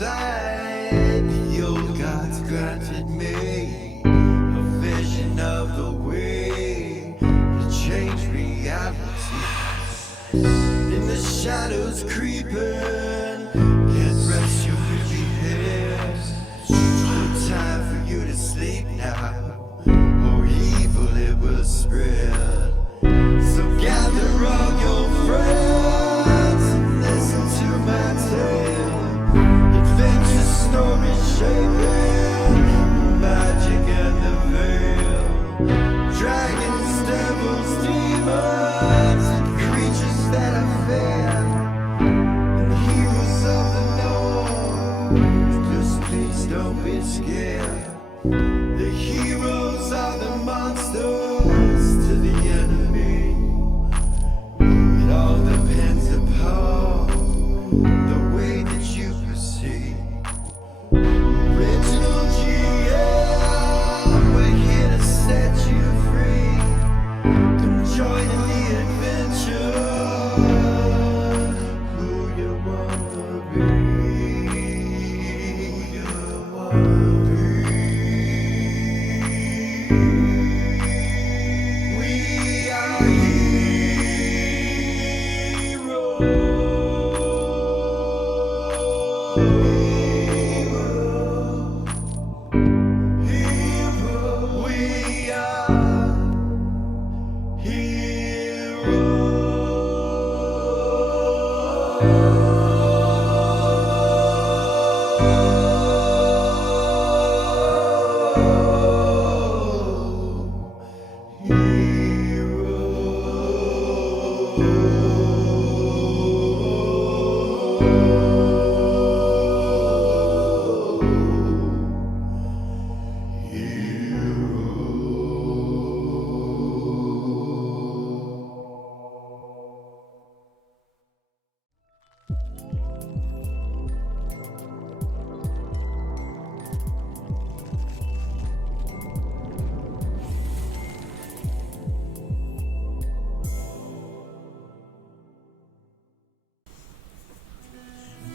inside, the old gods granted me a vision of the way to change reality. In the shadows creeping, can't rest your weary head. No time for you to sleep now, or evil it will spread. So gather all your friends and listen to my tale. Adventure story shaping the magic and the veil. Dragons, devils, demons, and creatures that are fair, and heroes of the north. Just please don't be scared. The heroes are the monsters to the enemy. It all depends upon the way that you proceed. Original GM, we're here to set you free. Come join in the adventure. Who you wanna be? Who you wanna be? We are heroes. We are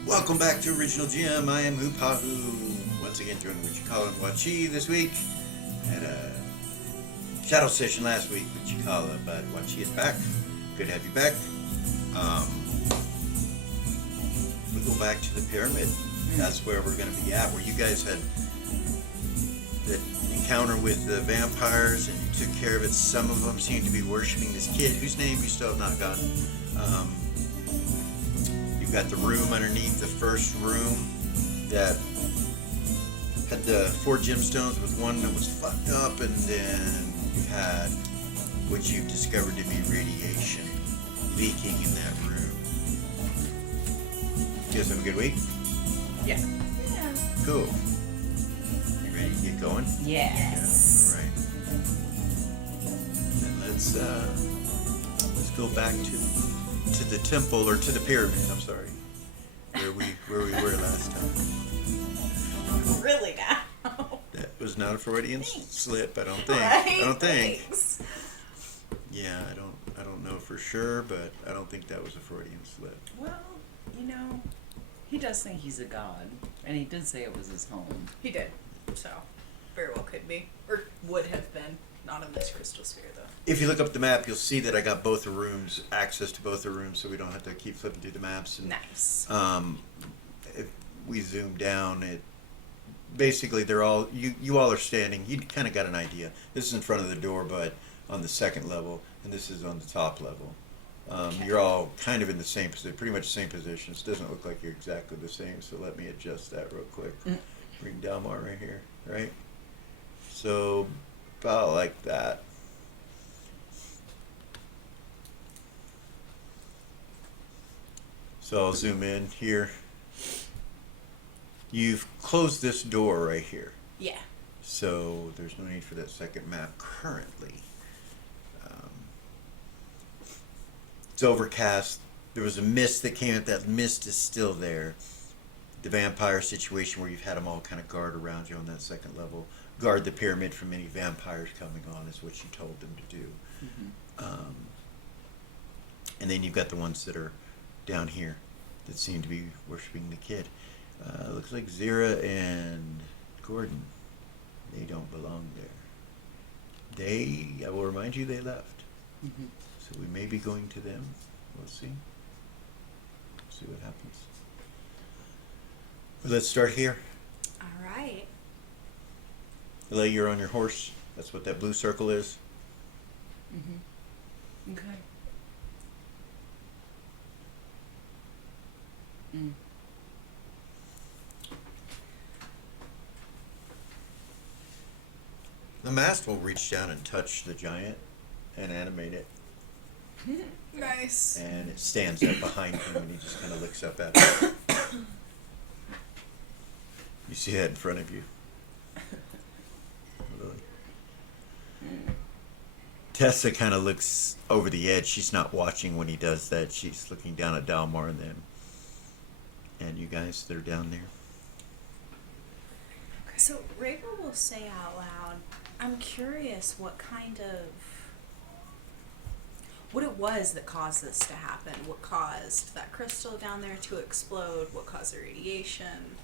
Welcome back to Original GM. I am Hupahu. Once again doing Cikala and Wachi this week. Had a shadow session last week with Cikala, but Wachi is back. Good to have you back. We go back to the pyramid. That's where we're going to be at, where you guys had that encounter with the vampires and you took care of it. Some of them seem to be worshiping this kid whose name you still have not gotten. You've got the room underneath the first room that had the 4 gemstones with one that was fucked up, and then you had what you discovered to be radiation leaking in that room. You guys have a good week? Yeah. Cool. You ready to get going? Yes. Yeah. All right. Then let's go back to the temple, or to the pyramid. I'm sorry, where we were last time. Really now? That was not a Freudian slip. I don't think. Right? I don't think. Thanks. Yeah, I don't know for sure, but I don't think that was a Freudian slip. Well, you know, he does think he's a god, and he did say it was his home. He did, so very well could be, or would have been. Not in this crystal sphere, though. If you look up the map, you'll see that I got both the rooms, access to both the rooms, so we don't have to keep flipping through the maps. And, Nice. if we zoom down, it basically they're all you all are standing. You kind of got an idea. This is in front of the door, but on the second level, and this is on the top level. You're all kind of in the same position, pretty much the same positions. Doesn't look like you're exactly the same, so let me adjust that real quick. Bring Dalmar right here, right? So about like that. So I'll zoom in here. You've closed this door right here. Yeah. So there's no need for that second map currently. It's overcast. There was a mist that came up. That mist is still there. The vampire situation where you've had them all kind of guard around you on that second level. Guard the pyramid from any vampires coming on is what you told them to do. And then you've got the ones that are down here that seem to be worshiping the kid. Looks like Zira and Gordon. They don't belong there. I will remind you, they left. Mm-hmm. So we may be going to them. We'll see. See what happens. But let's start here. All right. Lay, you're on your horse. That's what that blue circle is. Mm-hmm. Okay. Mm. The mast will reach down and touch the giant and animate it. Nice. And it stands up behind him and he just kind of looks up at it. You see that in front of you. Tessa kind of looks over the edge. She's not watching when he does that. She's looking down at Dalmar and them. And you guys, they're down there. So Raver will say out loud, I'm curious what it was that caused this to happen. What caused that crystal down there to explode? What caused the radiation?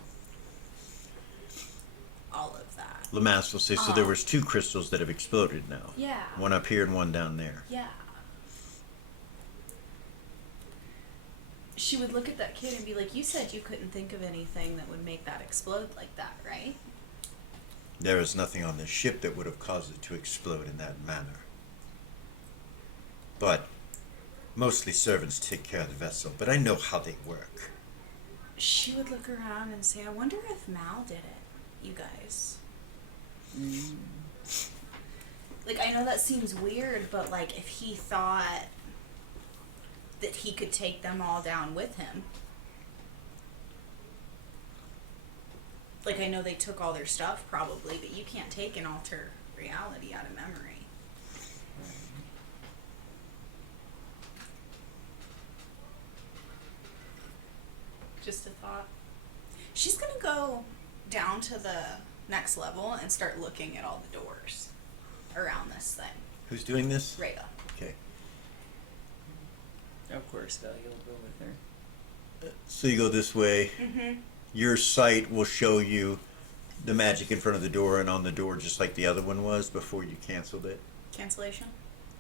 All of that. Lamass will say, so there was 2 crystals that have exploded now. Yeah. One up here and one down there. Yeah. She would look at that kid and be like, you said you couldn't think of anything that would make that explode like that, right? There is nothing on the ship that would have caused it to explode in that manner. But mostly servants take care of the vessel, but I know how they work. She would look around and say, I wonder if Mal did it, you guys. Mm. Like, I know that seems weird, but, like, if he thought that he could take them all down with him. Like, I know they took all their stuff, probably, but you can't take an alter reality out of memory. Just a thought. She's gonna go down to the next level and start looking at all the doors around this thing. Who's doing this? Rhea. Okay. Of course, Val, you'll go with her. So you go this way. Mm-hmm. Your sight will show you the magic in front of the door and on the door just like the other one was before you canceled it. Cancellation?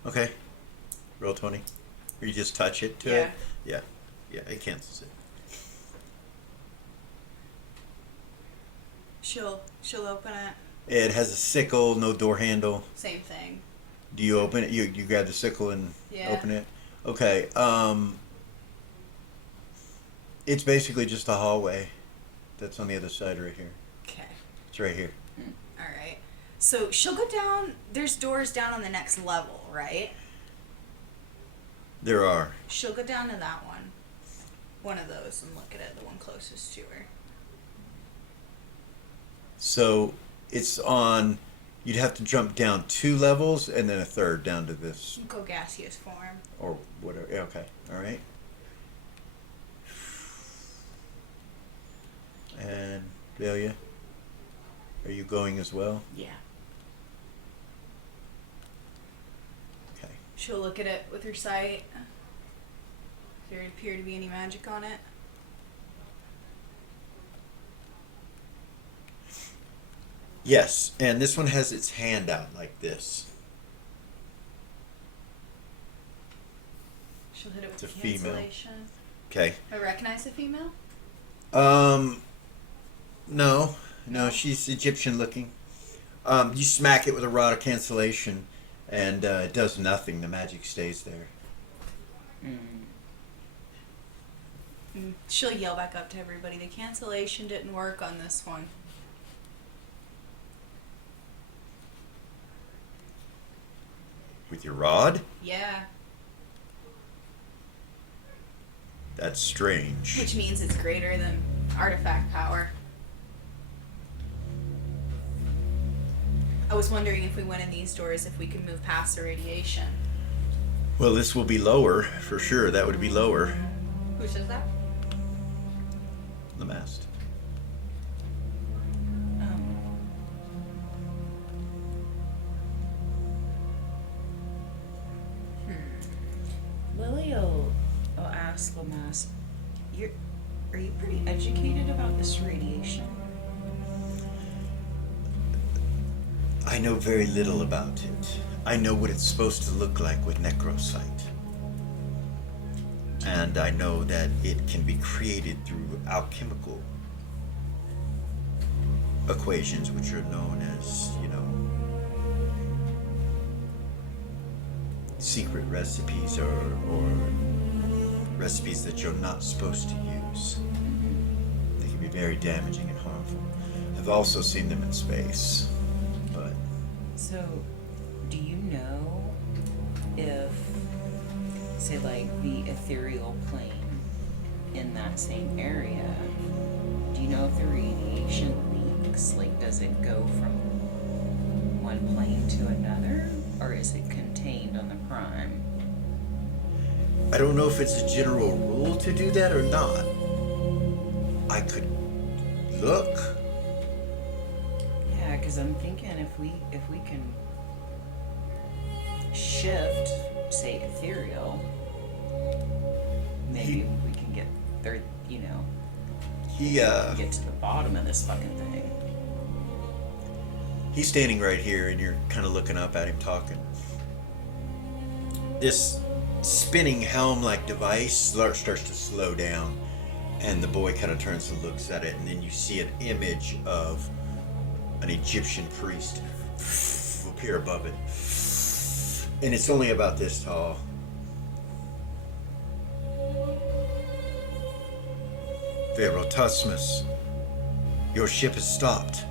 Okay. Roll 20. Or you just touch it to Yeah. it? Yeah. Yeah, it cancels it. She'll open it. It has a sickle, no door handle. Same thing. Do you open it? You grab the sickle and Yeah. open it? Okay. It's basically just a hallway that's on the other side right here. Okay. It's right here. Alright. So she'll go down. There's doors down on the next level, right? There are. She'll go down to that one. One of those and look at it, the one closest to her. So it's on, you'd have to jump down 2 levels and then a third down to this, Go gaseous form. or whatever. Yeah, okay, all right. And Delia, are you going as well? Yeah. Okay. She'll look at it with her sight. There appear to be any magic on it. Yes, and this one has its hand out like this. She'll hit it with It's a the female. cancellation. Okay. I recognize a female? No, she's Egyptian looking. You smack it with a rod of cancellation, and it does nothing. The magic stays there. She'll yell back up to everybody, the cancellation didn't work on this one. With your rod? Yeah. That's strange. Which means it's greater than artifact power. I was wondering if we went in these doors, if we could move past the radiation. Well, this will be lower, for sure. That would be lower. Who says that? The mast. Lily will ask Lamass, Are you pretty educated about this radiation? I know very little about it. I know what it's supposed to look like with necrosite. And I know that it can be created through alchemical equations, which are known as, secret recipes or recipes that you're not supposed to use. They can be very damaging and harmful. I've also seen them in space, but So, do you know if, say, like the ethereal plane in that same area, do you know if the radiation leaks? Like, does it go from one plane to another? Or is it contained on the prime? I don't know if it's a general rule to do that or not. I could look. Yeah, because I'm thinking if we can shift, say, ethereal, maybe we can get there. He Get to the bottom of this fucking thing. He's standing right here, and you're kind of looking up at him talking. This spinning helm-like device starts to slow down, and the boy kind of turns and looks at it, and then you see an image of an Egyptian priest appear above it. And it's only about this tall. Pharaoh Tusmus, your ship has stopped.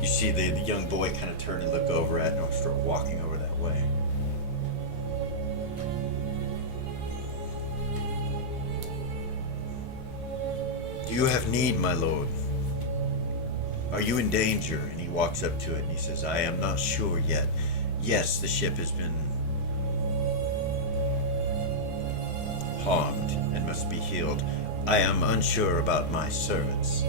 You see the young boy kind of turn and look over at it and start walking over that way. Do you have need, my lord? Are you in danger? And he walks up to it and he says, I am not sure yet. Yes, the ship has been harmed and must be healed. I am unsure about my servants.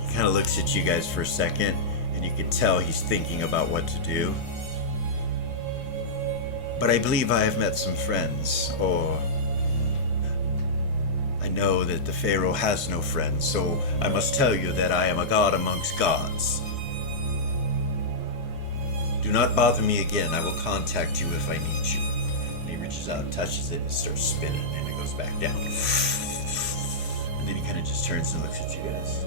He kind of looks at you guys for a second, and you can tell he's thinking about what to do. But I believe I have met some friends, or I know that the Pharaoh has no friends, so I must tell you that I am a god amongst gods. Do not bother me again. I will contact you if I need you. And he reaches out and touches it and it starts spinning, and it goes back down. And then he kind of just turns and looks at you guys.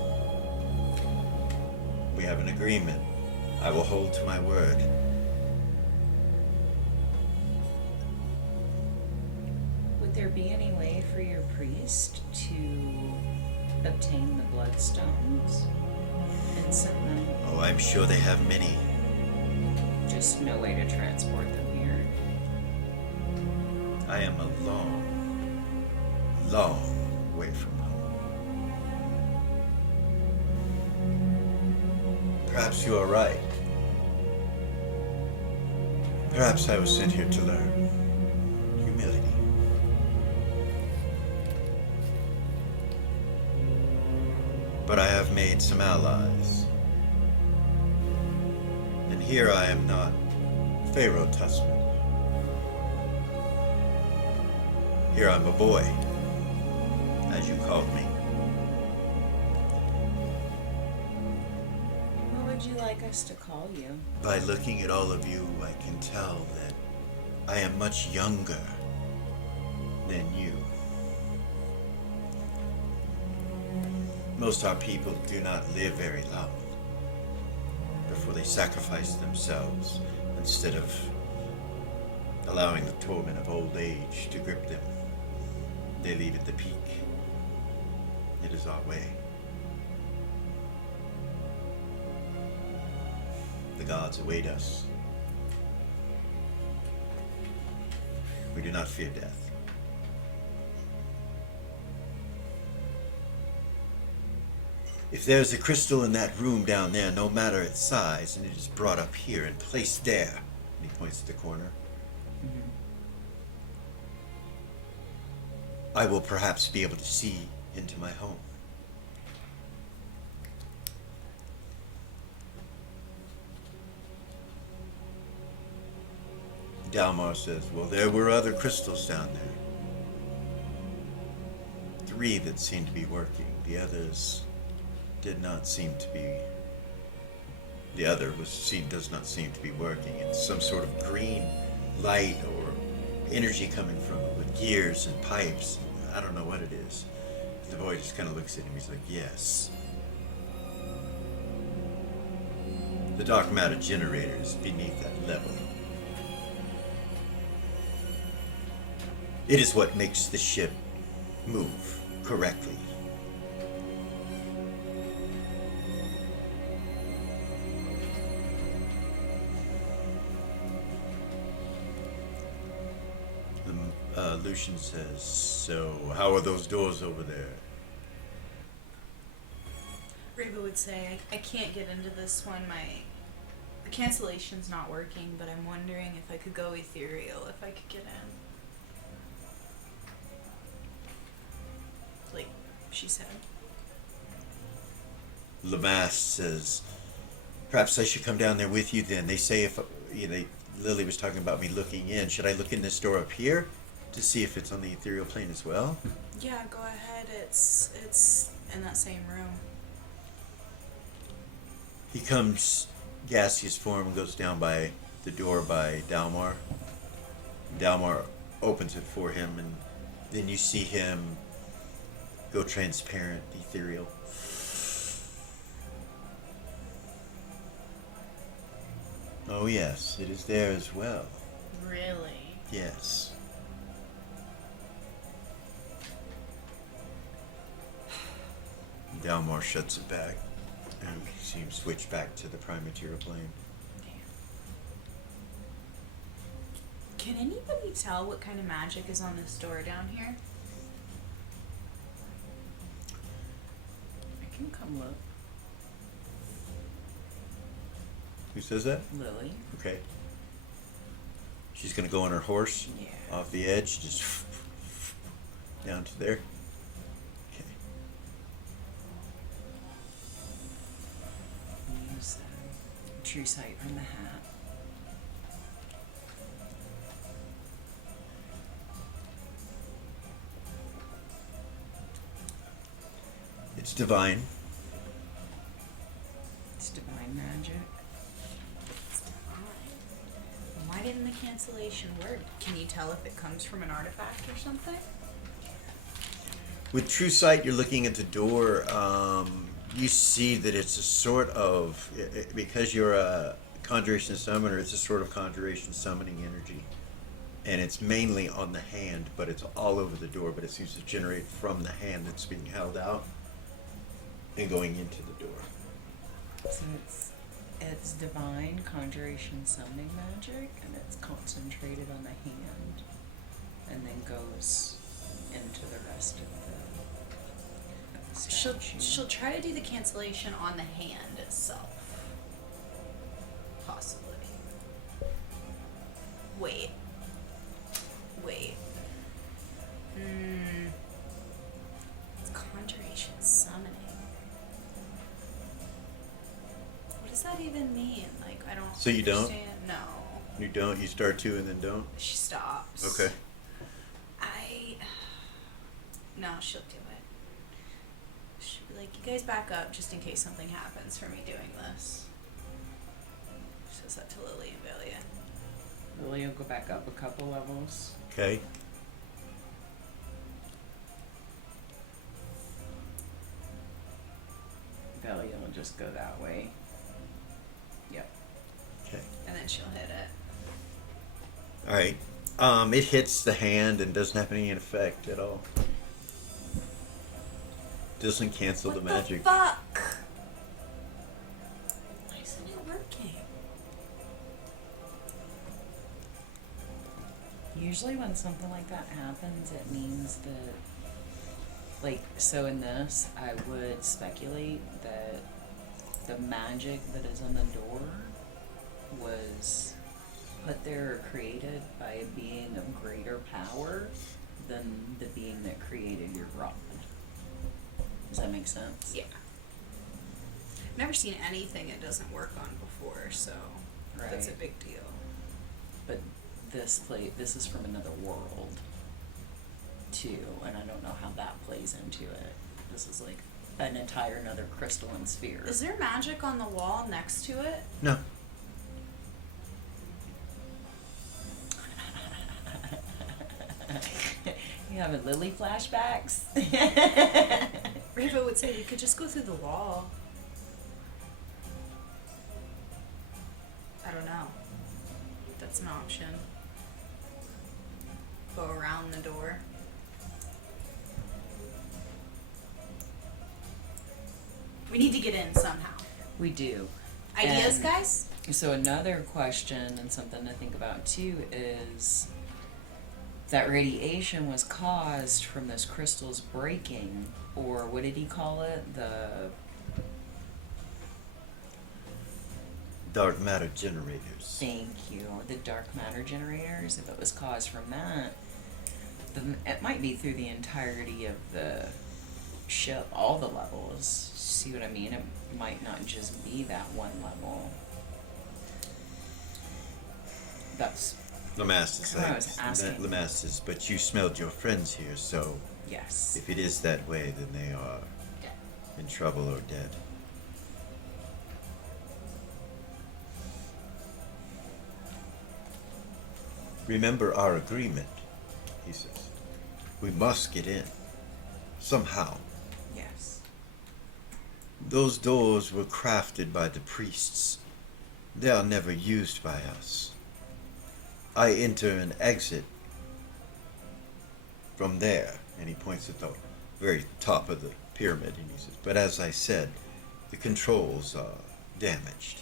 We have an agreement. I will hold to my word. Would there be any way for your priest to obtain the bloodstones and send them? Oh, I'm sure they have many. Just no way to transport them here. I am a long, long way from home. Perhaps you are right. Perhaps I was sent here to learn humility. But I have made some allies. And here I am not Pharaoh Tusman. Here I'm a boy, as you called me. What would you like us to call you? By looking at all of you, I can tell that I am much younger than you. Most of our people do not live very long before they sacrifice themselves instead of allowing the torment of old age to grip them. They leave at the peak. It is our way. The gods await us. We do not fear death. If there's a crystal in that room down there, no matter its size, and it is brought up here and placed there, and he points at the corner, I will perhaps be able to see into my home. Dalmar says, well, there were other crystals down there. 3 that seemed to be working. The others did not seem to be. The other does not seem to be working. It's some sort of green light or energy coming from it with gears and pipes. I don't know what it is. The boy just kind of looks at him. He's like, yes. The dark matter generator is beneath that level. It is what makes the ship move correctly. Lucian says, so how are those doors over there? Reba would say, I can't get into this one. The cancellation's not working, but I'm wondering if I could go ethereal, if I could get in. Like she said. Lamass says, perhaps I should come down there with you then. They say if, Lily was talking about me looking in. Should I look in this door up here to see if it's on the ethereal plane as well? Yeah, go ahead. It's in that same room. He comes gaseous form and goes down by the door by Dalmar. Dalmar opens it for him, and then you see him go transparent, ethereal. Oh yes, it is there as well. Really? Yes. Dalmar shuts it back, and we see him switch back to the prime material plane. Can anybody tell what kind of magic is on this door down here? I can come look. Who says that? Lily. Okay. She's gonna go on her horse Yeah. off the edge, just down to there. Okay. Use true sight from the hat. It's divine. It's divine magic. It's divine. Why didn't the cancellation work? Can you tell if it comes from an artifact or something? With true sight, you're looking at the door. You see that it's a sort of, because you're a conjuration summoner, it's a sort of conjuration summoning energy. And it's mainly on the hand, but it's all over the door, but it seems to generate from the hand that's being held out and going into the door. So it's divine conjuration summoning magic, and it's concentrated on the hand, and then goes into the rest of the statue. She'll try to do the cancellation on the hand itself. Possibly. Wait. It's conjuration summoning. What does that even mean? Like, I don't So you don't? understand. No. You don't? You start to and then don't? She stops. Okay. No, she'll do it. She'll be like, you guys back up just in case something happens for me doing this. She says that to Lily and Velia. Lily will go back up a couple levels. Okay. Velia will just go that way. Yep. Okay. And then she'll hit it. All right. It hits the hand and doesn't have any effect at all. Doesn't cancel the magic. What the fuck? Why isn't it working? Usually when something like that happens, it means that, like, so in this, I would speculate that the magic that is on the door was put there or created by a being of greater power than the being that created your rod. Does that make sense? Yeah. Never seen anything it doesn't work on before, so that's a Right. big deal. But this is from another world, too, and I don't know how that plays into it. This is like an entire another crystalline sphere. Is there magic on the wall next to it? No. You having Lily flashbacks? Reva would say we could just go through the wall. I don't know. That's an option. Go around the door. We need to get in somehow. We do. Ideas, And guys? So another question and something to think about too is that radiation was caused from those crystals breaking, or what did he call it? The Dark matter generators. thank you, the dark matter generators. If it was caused from that, then it might be through the entirety of the ship, all the levels. See what I mean? It might not just be that one level. That's Lamass is That's what I like, was asking. Lamass is, but you smelled your friends here, so yes. if it is that way, then they are Yeah. in trouble or dead. Remember our agreement, he says. We must get in. Somehow. Yes. Those doors were crafted by the priests. They are never used by us. I enter and exit from there, and he points at the very top of the pyramid, and he says, but as I said, the controls are damaged.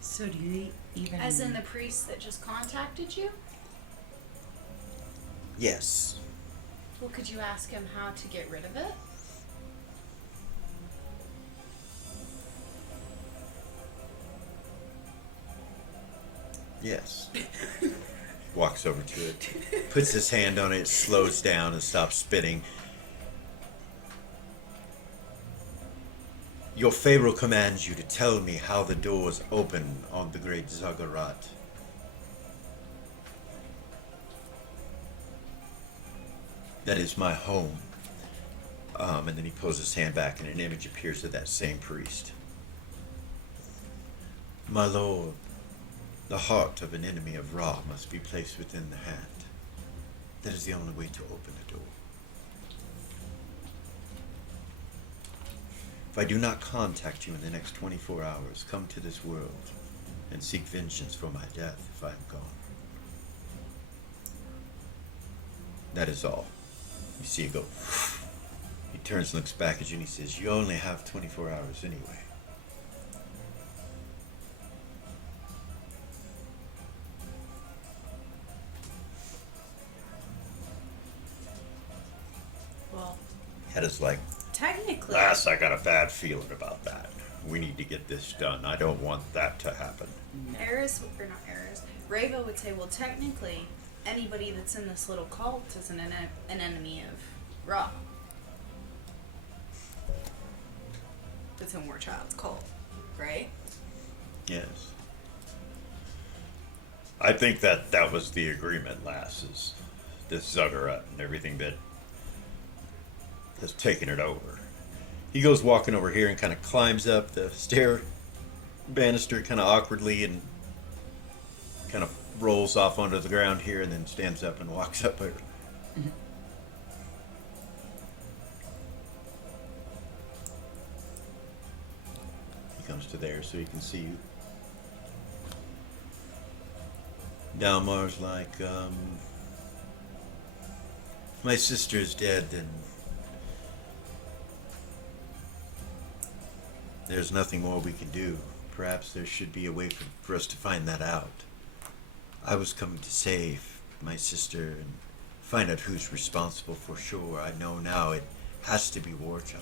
So do you even As in the priest that just contacted you? Yes. Well, could you ask him how to get rid of it? Yes. Walks over to it, puts his hand on it, slows down and stops spinning. Your Pharaoh commands you to tell me how the doors open on the great Zagharat. That is my home. And then he pulls his hand back and an image appears of that same priest. My lord, the heart of an enemy of Ra must be placed within the hand. That is the only way to open the door. If I do not contact you in the next 24 hours, come to this world and seek vengeance for my death if I am gone. That is all. You see it go. He turns and looks back at you and he says, you only have 24 hours anyway. Well, Hedda's like, technically. Lass, I got a bad feeling about that. We need to get this done. I don't want that to happen. Eris, or not Eris, Reva would say, well, technically, anybody that's in this little cult is an enemy of Ra. That's in Warchild's cult, right? Yes. I think that was the agreement, Lass, is this Zuggurat and everything that has taken it over. He goes walking over here and kind of climbs up the stair banister kind of awkwardly and kind of rolls off onto the ground here and then stands up and walks up there. He comes to there so he can see you. Dalmar's like, if my sister is dead, then there's nothing more we can do. Perhaps there should be a way for us to find that out. I was coming to save my sister and find out who's responsible for sure. I know now it has to be Warchild.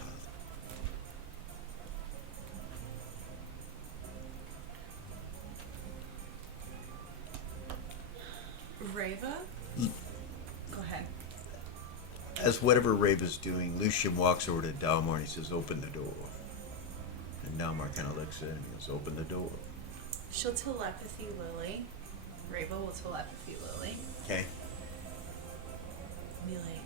Reva? Go ahead. As whatever Rave's doing, Lucian walks over to Dalmar and he says, open the door. And Dalmar kind of looks at him and he goes, open the door. She'll telepathy Lily Rabo will telepathy Lily. Okay. Be like,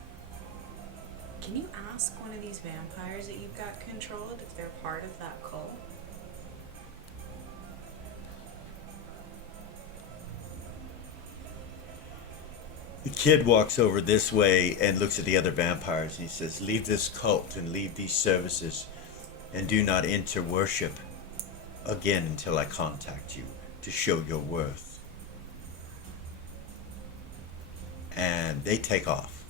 can you ask one of these vampires that you've got controlled if they're part of that cult? The kid walks over this way and looks at the other vampires and he says, "Leave this cult and leave these services and do not enter worship again until I contact you to show your worth." And they take off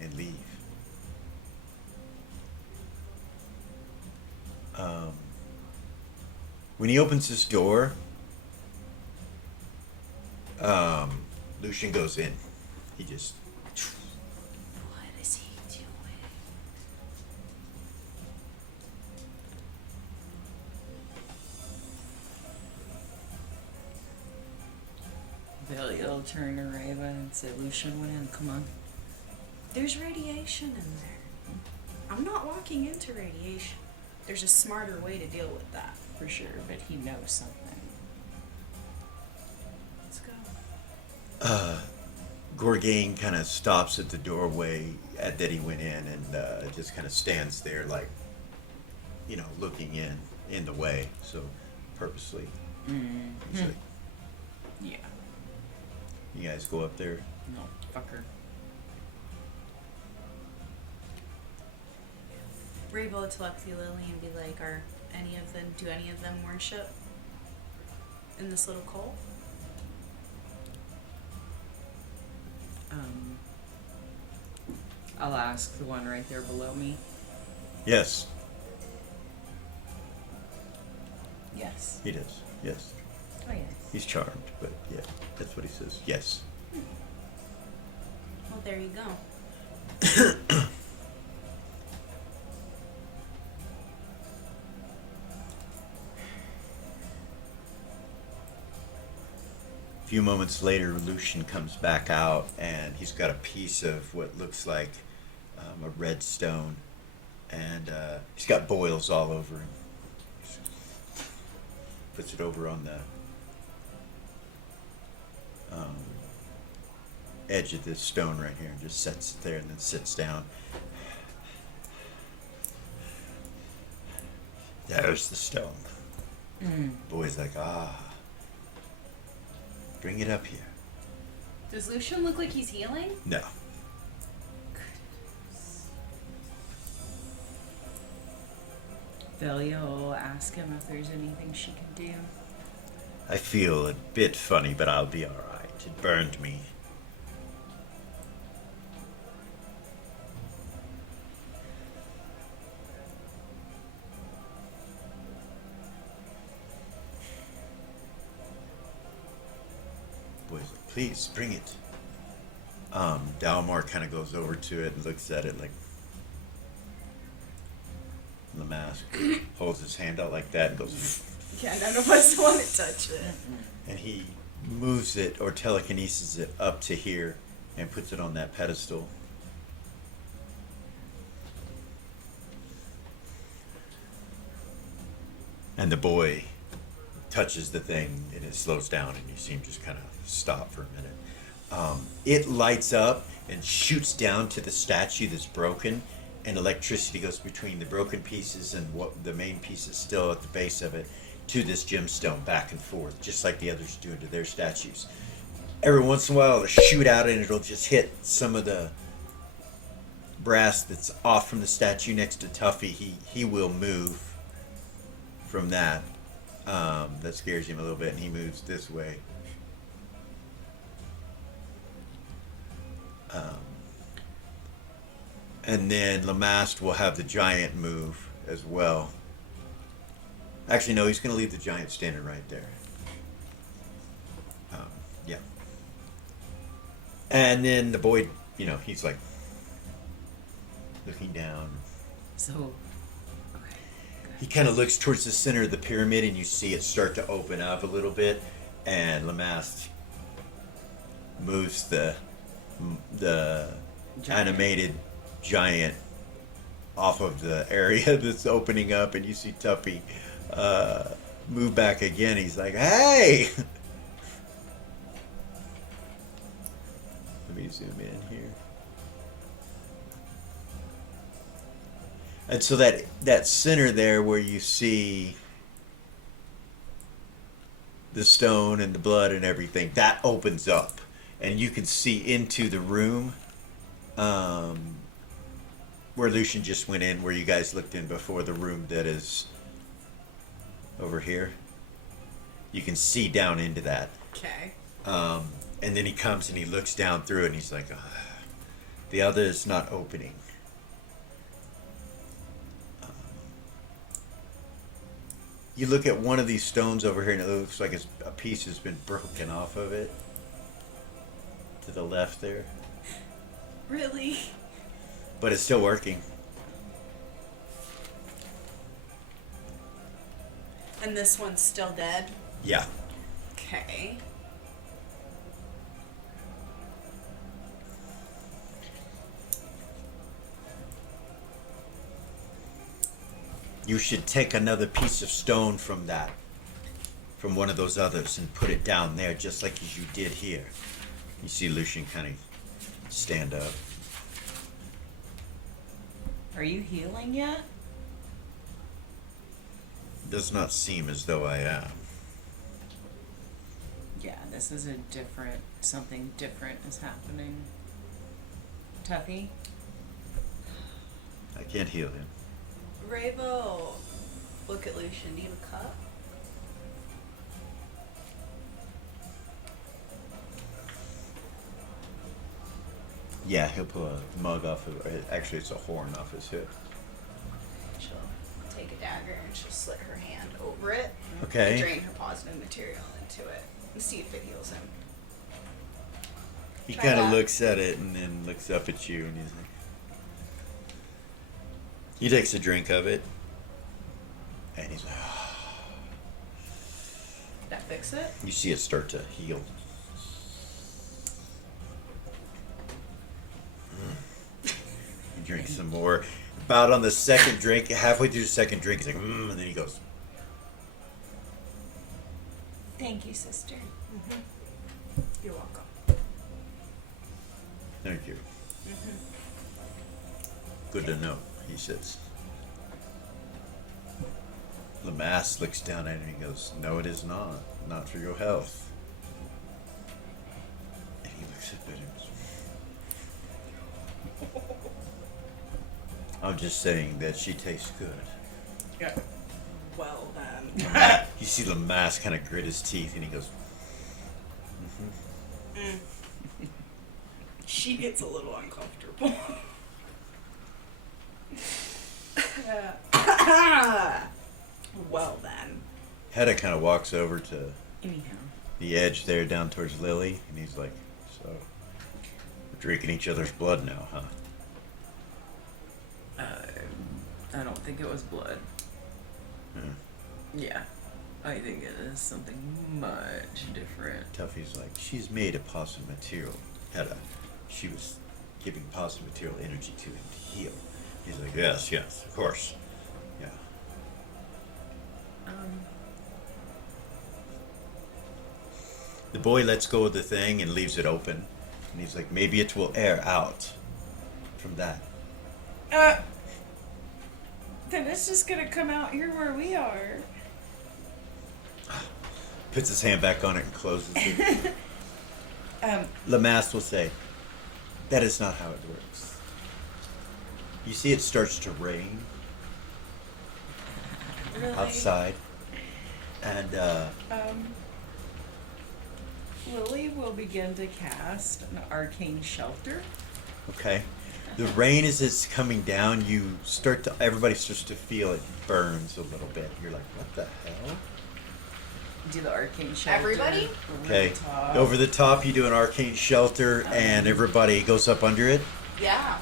and leave. When he opens his door, Lucian goes in. He just... What is he doing? Billy'll turn to Rava and say, Lucian went in, come on. There's radiation in there. I'm not walking into radiation. There's a smarter way to deal with that. For sure, but he knows something. Let's go. Gorgain kind of stops at the doorway that he went in and just kind of stands there like, looking in the way. So purposely. He's like, Yeah. you guys go up there. No, fucker. Rabo will telepathy Lily and be like, do any of them worship in this little cult? I'll ask the one right there below me. Yes, Yes. he does. Yes. Oh, yes. He's charmed, but yeah, that's what he says. Yes. Well, there you go. A few moments later, Lucian comes back out and he's got a piece of what looks like a red stone, and he's got boils all over him. Puts it over on the edge of this stone right here and just sets it there and then sits down. There's the stone. Boy's like, bring it up here. Does Lucian look like he's healing? No. Velia will ask him if there's anything she can do. I feel a bit funny, but I'll be alright. It burned me. Boy's like, please, bring it. Dalmar kind of goes over to it and looks at it like... The mask holds his hand out like that and goes... Yeah, none of us want to touch it. And he moves it or telekinesis it up to here and puts it on that pedestal. And the boy touches the thing and it slows down and you see him just kind of stop for a minute. It lights up and shoots down to the statue that's broken, and electricity goes between the broken pieces and what the main piece is still at the base of it to this gemstone, back and forth, just like the others do to their statues. Every once in a while it'll shoot out and it'll just hit some of the brass that's off from the statue next to Tuffy. He will move from that. That scares him a little bit, and he moves this way. And then Lamast will have the giant move as well. Actually, no, he's going to leave the giant standing right there. Yeah. And then the boy, he's like looking down. So, okay. He kind of looks towards the center of the pyramid, and you see it start to open up a little bit. And Lamast moves the animated giant off of the area that's opening up, and you see Tuffy move back again. He's like, hey! Let me zoom in here. And so that center there where you see the stone and the blood and everything, that opens up. And you can see into the room where Lucian just went in, where you guys looked in before, the room that is over here. You can see down into that. Okay. And then he comes and he looks down through it and he's like, the other is not opening. You look at one of these stones over here and it looks like a piece has been broken off of it. To the left there. Really? But it's still working. And this one's still dead? Yeah. Okay. You should take another piece of stone from from one of those others and put it down there just like as you did here. You see Lucian kind of stand up. Are you healing yet? Does not seem as though I am. Yeah, this is something different is happening. Tuffy? I can't heal him. Rabo, look at Lucian. Do you have a cup? Yeah, he'll pull a mug off of, actually it's a horn off his hip. She'll take a dagger and she'll slit her hand over it. Okay. And drain her positive material into it and see if it heals him. He Try kind of that. looks at it and then looks up at you and he's like, he takes a drink of it and he's like, That fix it? you see it start to heal. He drinks some more. About on the second drink, halfway through the second drink, he's like, and then he goes, Thank you, sister. You're welcome. thank you. Good to know, he says. Lamass looks down at him and he goes, no, it is not. Not for your health. And he looks up at him. I'm just saying that she tastes good. Yeah. Well then. You see Lamass kind of grit his teeth and he goes, She gets a little uncomfortable. Well then. Hedda kind of walks over to Anyhow. the edge there down towards Lily and he's like, so, we're drinking each other's blood now, huh? I don't think it was blood. Hmm. Yeah. I think it is something much different. Tuffy's like, she's made of possum material. Hedda, she was giving possum material energy to him to heal. He's like, yes, of course. Yeah. The boy lets go of the thing and leaves it open. And he's like, maybe it will air out from that. Then it's just gonna come out here where we are. Puts his hand back on it and closes it. Lamass will say, that is not how it works. You see it starts to rain Really? outside. And Lily will begin to cast an arcane shelter. okay. The rain as it's coming down, everybody starts to feel it burns a little bit. You're like, what the hell? Do the arcane shelter. Everybody? over Okay. the top. Over the top, you do an arcane shelter and everybody goes up under it. Yeah.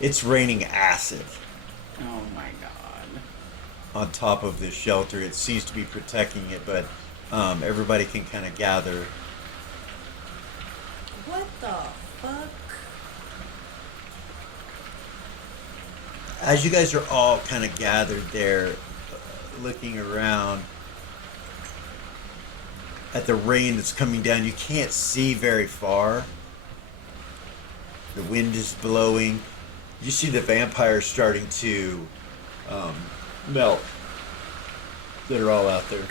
It's raining acid Oh my god. on top of this shelter. It seems to be protecting it, but everybody can kind of gather. What the fuck? As you guys are all kind of gathered there, looking around at the rain that's coming down, you can't see very far. The wind is blowing. You see the vampires starting to melt. That are all out there.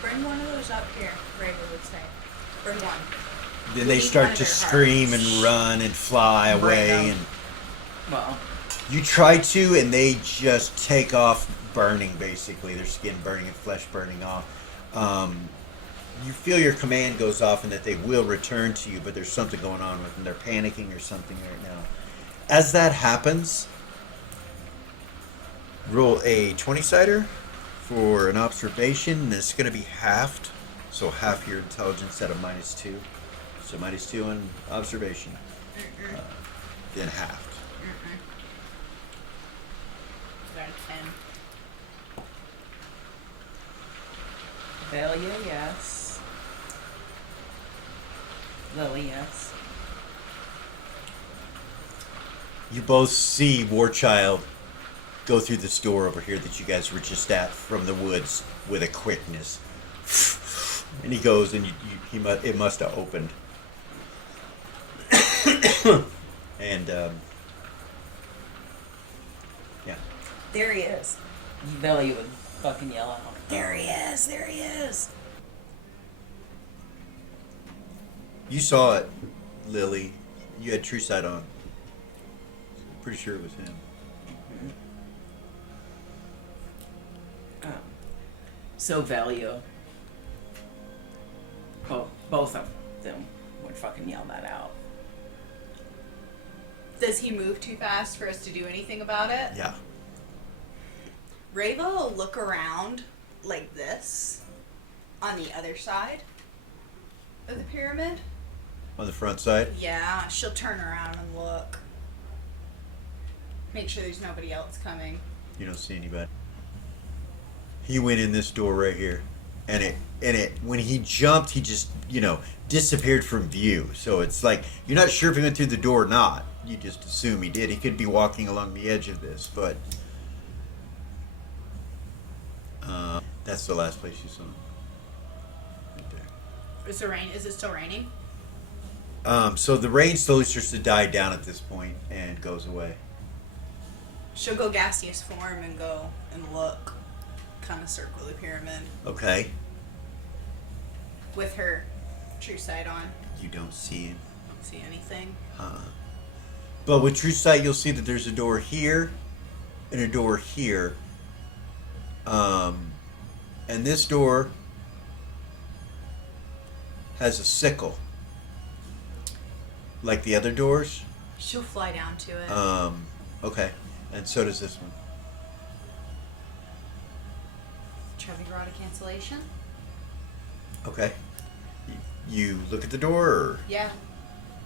Bring one of those up here, Raven would say. Bring one. Then We they need start one of to their scream hearts. and run and fly Bring away, 'em. and Well, you try to, and they just take off burning, basically. Their skin burning and flesh burning off. You feel your command goes off and that they will return to you, but there's something going on with them. They're panicking or something right now. As that happens, roll a 20-sider for an observation, and it's going to be halved. So half your intelligence at a -2. So -2 on observation. Then halved. Got a 10. Velia, yes. Lily, yes. You both see Warchild go through this door over here that you guys were just at from the woods with a quickness. And he goes, and it must have opened. And, yeah. There he is. Velia would fucking yell out. There he is! There he is! You saw it, Lily. You had true sight on. Pretty sure it was him. So Velia, both of them would fucking yell that out. Does he move too fast for us to do anything about it? Yeah. Rava will look around like this on the other side of the pyramid. On the front side? Yeah, she'll turn around and look. Make sure there's nobody else coming. You don't see anybody. He went in this door right here. And it when he jumped, he just, disappeared from view. So it's like, you're not sure if he went through the door or not. You just assume he did. He could be walking along the edge of this, but that's the last place you saw him. Right there. Is it still raining? So the rain slowly starts to die down at this point and goes away. She'll go gaseous form and go and look. Kind of circle the pyramid Okay. with her true sight on. You don't see him. See anything? But with true sight, you'll see that there's a door here and a door here. And this door has a sickle. Like the other doors. She'll fly down to it. Okay. And so does this one. Trevi Rod of cancellation? Okay. You look at the door, or? Yeah.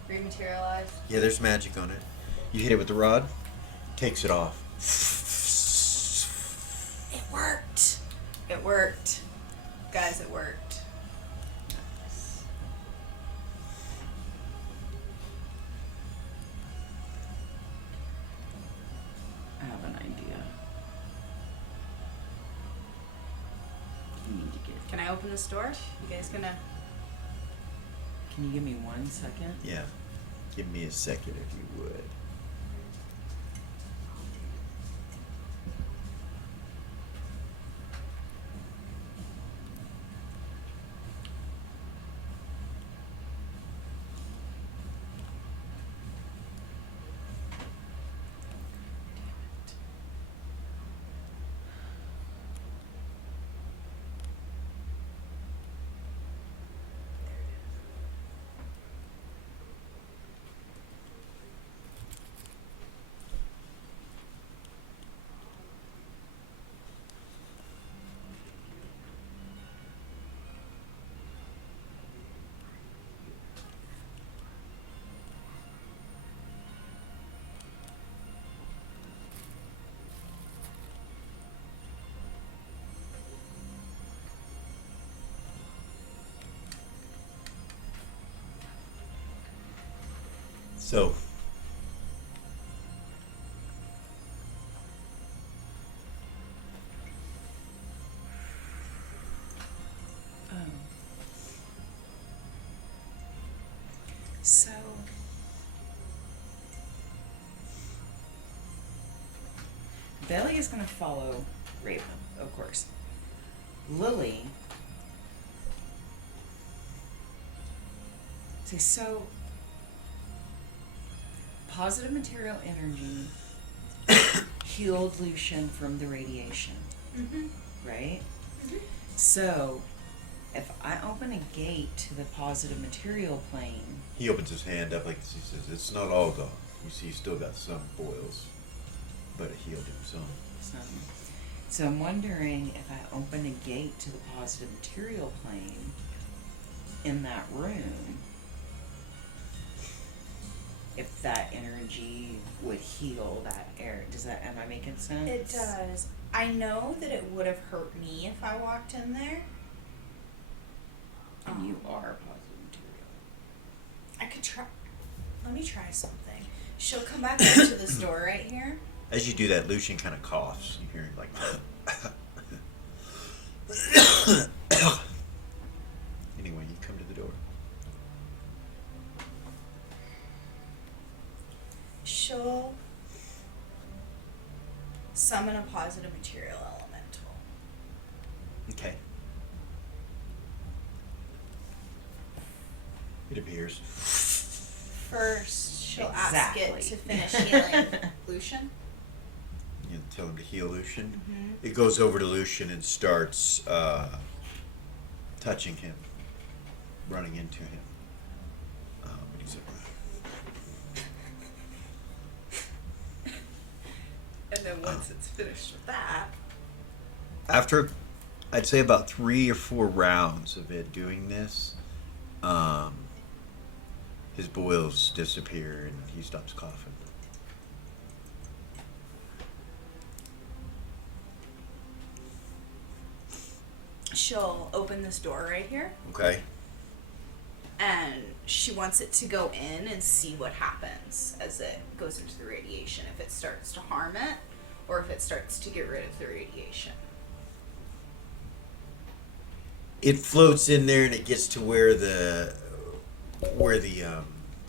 Rematerialize. Yeah, there's magic on it. You hit it with the rod, takes it off. It worked. It worked. Guys, it worked. I have an idea. You need to get. Can I open this door? You guys gonna... Can you give me 1 second? Yeah. Give me a second if you would. So, So. Belly is going to follow Raven, of course. Lily. Say, so. Positive material energy healed Lucian from the radiation, Mm-hmm. right? Mm-hmm. So, if I open a gate to the positive material plane, He opens his hand up like this. He says, "It's not all gone. You see, he's still got some boils, but it healed him some." it's not. So I'm wondering if I open a gate to the positive material plane in that room, if that energy would heal that air. Does that? Am I making sense? It does. I know that it would have hurt me if I walked in there. And you are positive material. I could try. Let me try something. She'll come back up to this door right here. As you do that, Lucian kind of coughs. You hear him like. Anyway, you come to the door. She'll summon a positive material elemental. Okay. It appears. First, she'll ask Exactly. it to finish healing Lucian. You tell him to heal Lucian. Mm-hmm. It goes over to Lucian and starts touching him, running into him. And he's like, And then once it's finished with that, after, I'd say about 3 or 4 rounds of it doing this, his boils disappear and he stops coughing. She'll open this door right here, Okay. and she wants it to go in and see what happens as it goes into the radiation. If it starts to harm it, or if it starts to get rid of the radiation. It floats in there and it gets to where the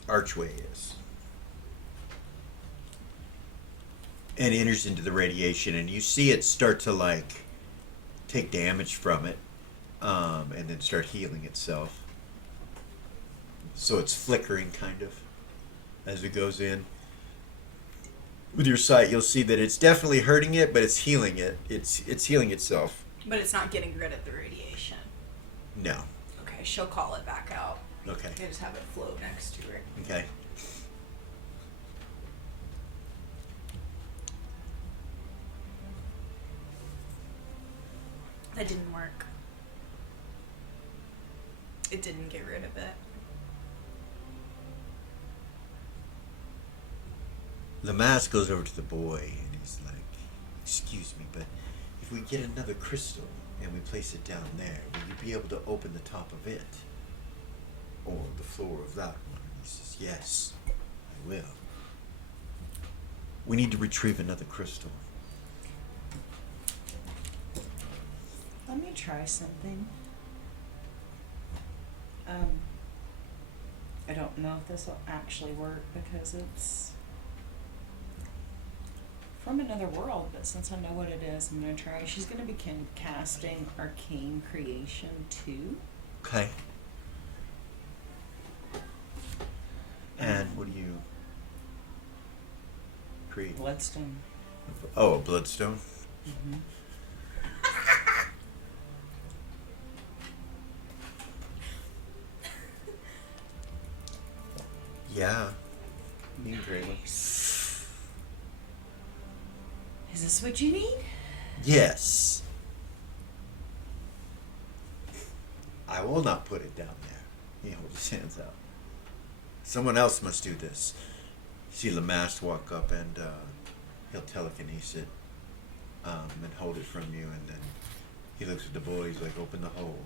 archway is, and enters into the radiation, and you see it start to like take damage from it, and then start healing itself. So it's flickering kind of as it goes in. With your sight, you'll see that it's definitely hurting it, but it's healing it. It's healing itself. But it's not getting rid of the radiation. No. Okay, she'll call it back out. Okay. I just have it float next to her. Okay. That didn't work. It didn't get rid of it. Lamass goes over to the boy and he's like, "Excuse me, but if we get another crystal and we place it down there, will you be able to open the top of it? Or the floor of that one?" And he says, "Yes, I will. We need to retrieve another crystal." Let me try something. I don't know if this will actually work because it's from another world, but since I know what it is, I'm gonna try. She's gonna be casting Arcane Creation 2. Okay. And what do you create? Bloodstone. Oh, a bloodstone? Mm-hmm. Yeah. You can create one. Is this what you need? Yes. I will not put it down there. He holds his hands out. Someone else must do this. See Lamass walk up and he'll telekinesis it and hold it from you, and then he looks at the boy, he's like, "Open the hole."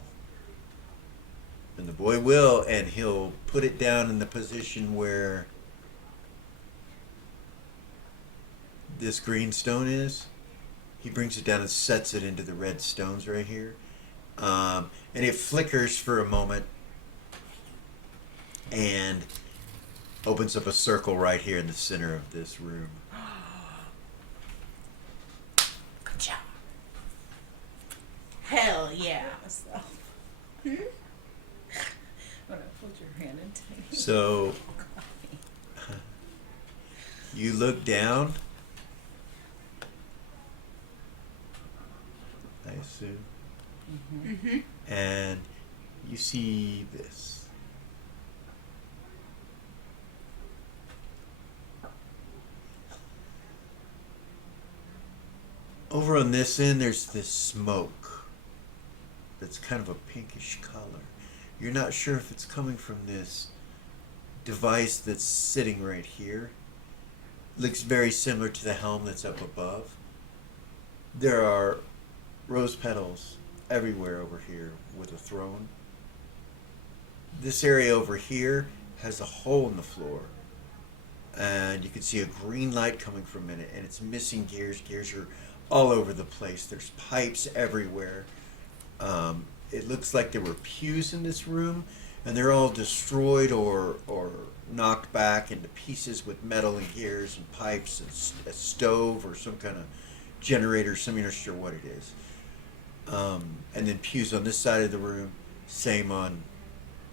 And the boy will, and he'll put it down in the position where this green stone is. He brings it down and sets it into the red stones right here. And it flickers for a moment. And opens up a circle right here in the center of this room. Good job. Hell yeah. Myself. When I pulled your hand into me. So you look down, I assume, Mm-hmm. and you see this. Over on this end, there's this smoke that's kind of a pinkish color. You're not sure if it's coming from this device that's sitting right here. Looks very similar to the helm that's up above. There are rose petals everywhere over here with a throne. This area over here has a hole in the floor. And you can see a green light coming from it, and it's missing gears. Gears are all over the place. There's pipes everywhere. It looks like there were pews in this room, and they're all destroyed or knocked back into pieces with metal and gears and pipes and a stove or some kind of generator. You're not sure what it is. And then pews on this side of the room. Same on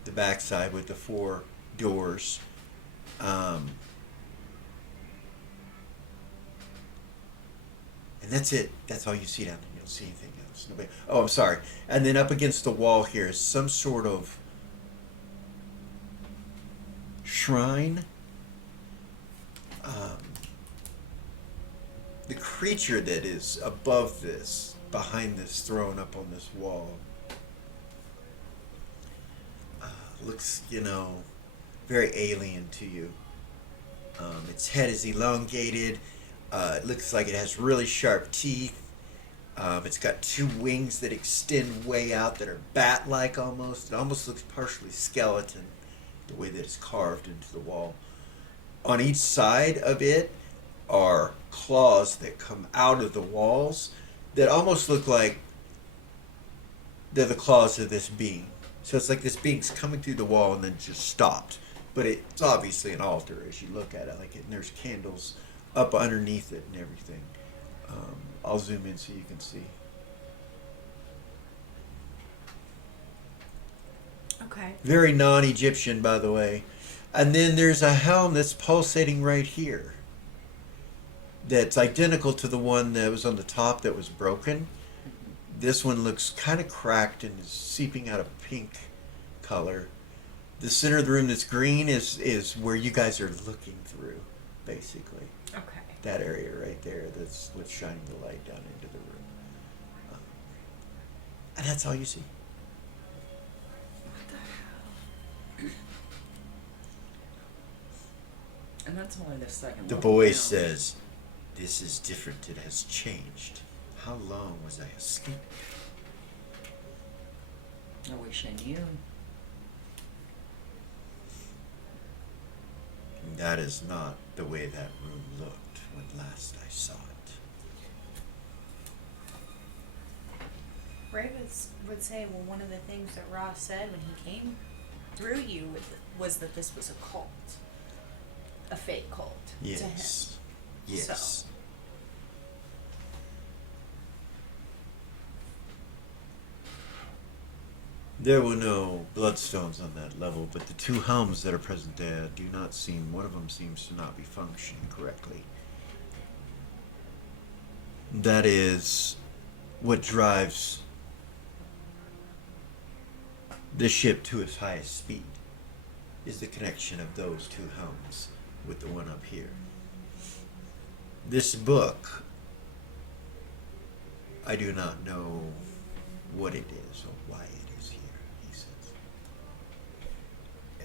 the back side with the 4 doors. And that's it. That's all you see down there. You don't see anything else. Nobody. Oh, I'm sorry. And then up against the wall here is some sort of shrine. The creature that is above this, behind this throne up on this wall, looks, very alien to you. Its head is elongated. It looks like it has really sharp teeth. It's got 2 wings that extend way out that are bat-like almost. It almost looks partially skeleton, the way that it's carved into the wall. On each side of it are claws that come out of the walls that almost look like they're the claws of this being. So it's like this being's coming through the wall and then just stopped. But it's obviously an altar as you look at it. And there's candles up underneath it and everything. I'll zoom in so you can see. Okay. Very non-Egyptian, by the way. And then there's a helm that's pulsating right here. That's identical to the one that was on the top that was broken. This one looks kind of cracked and is seeping out a pink color. The center of the room that's green is where you guys are looking through, basically. Okay. That area right there, that's what's shining the light down into the room. And that's all you see. And that's only the second The level voice down. says, "This is different. It has changed. How long was I asleep?" I wish I knew. That is not the way that room looked when last I saw it. Ray would say, well, one of the things that Ross said when he came through you was that this was a cult. A fake cult to him. Yes. Yes. So. There were no bloodstones on that level, but the 2 helms that are present there do not seem, one of them seems to not be functioning correctly. That is what drives the ship to its highest speed, is the connection of those 2 helms with the one up here. This book, I do not know what it is or why it is here, he says.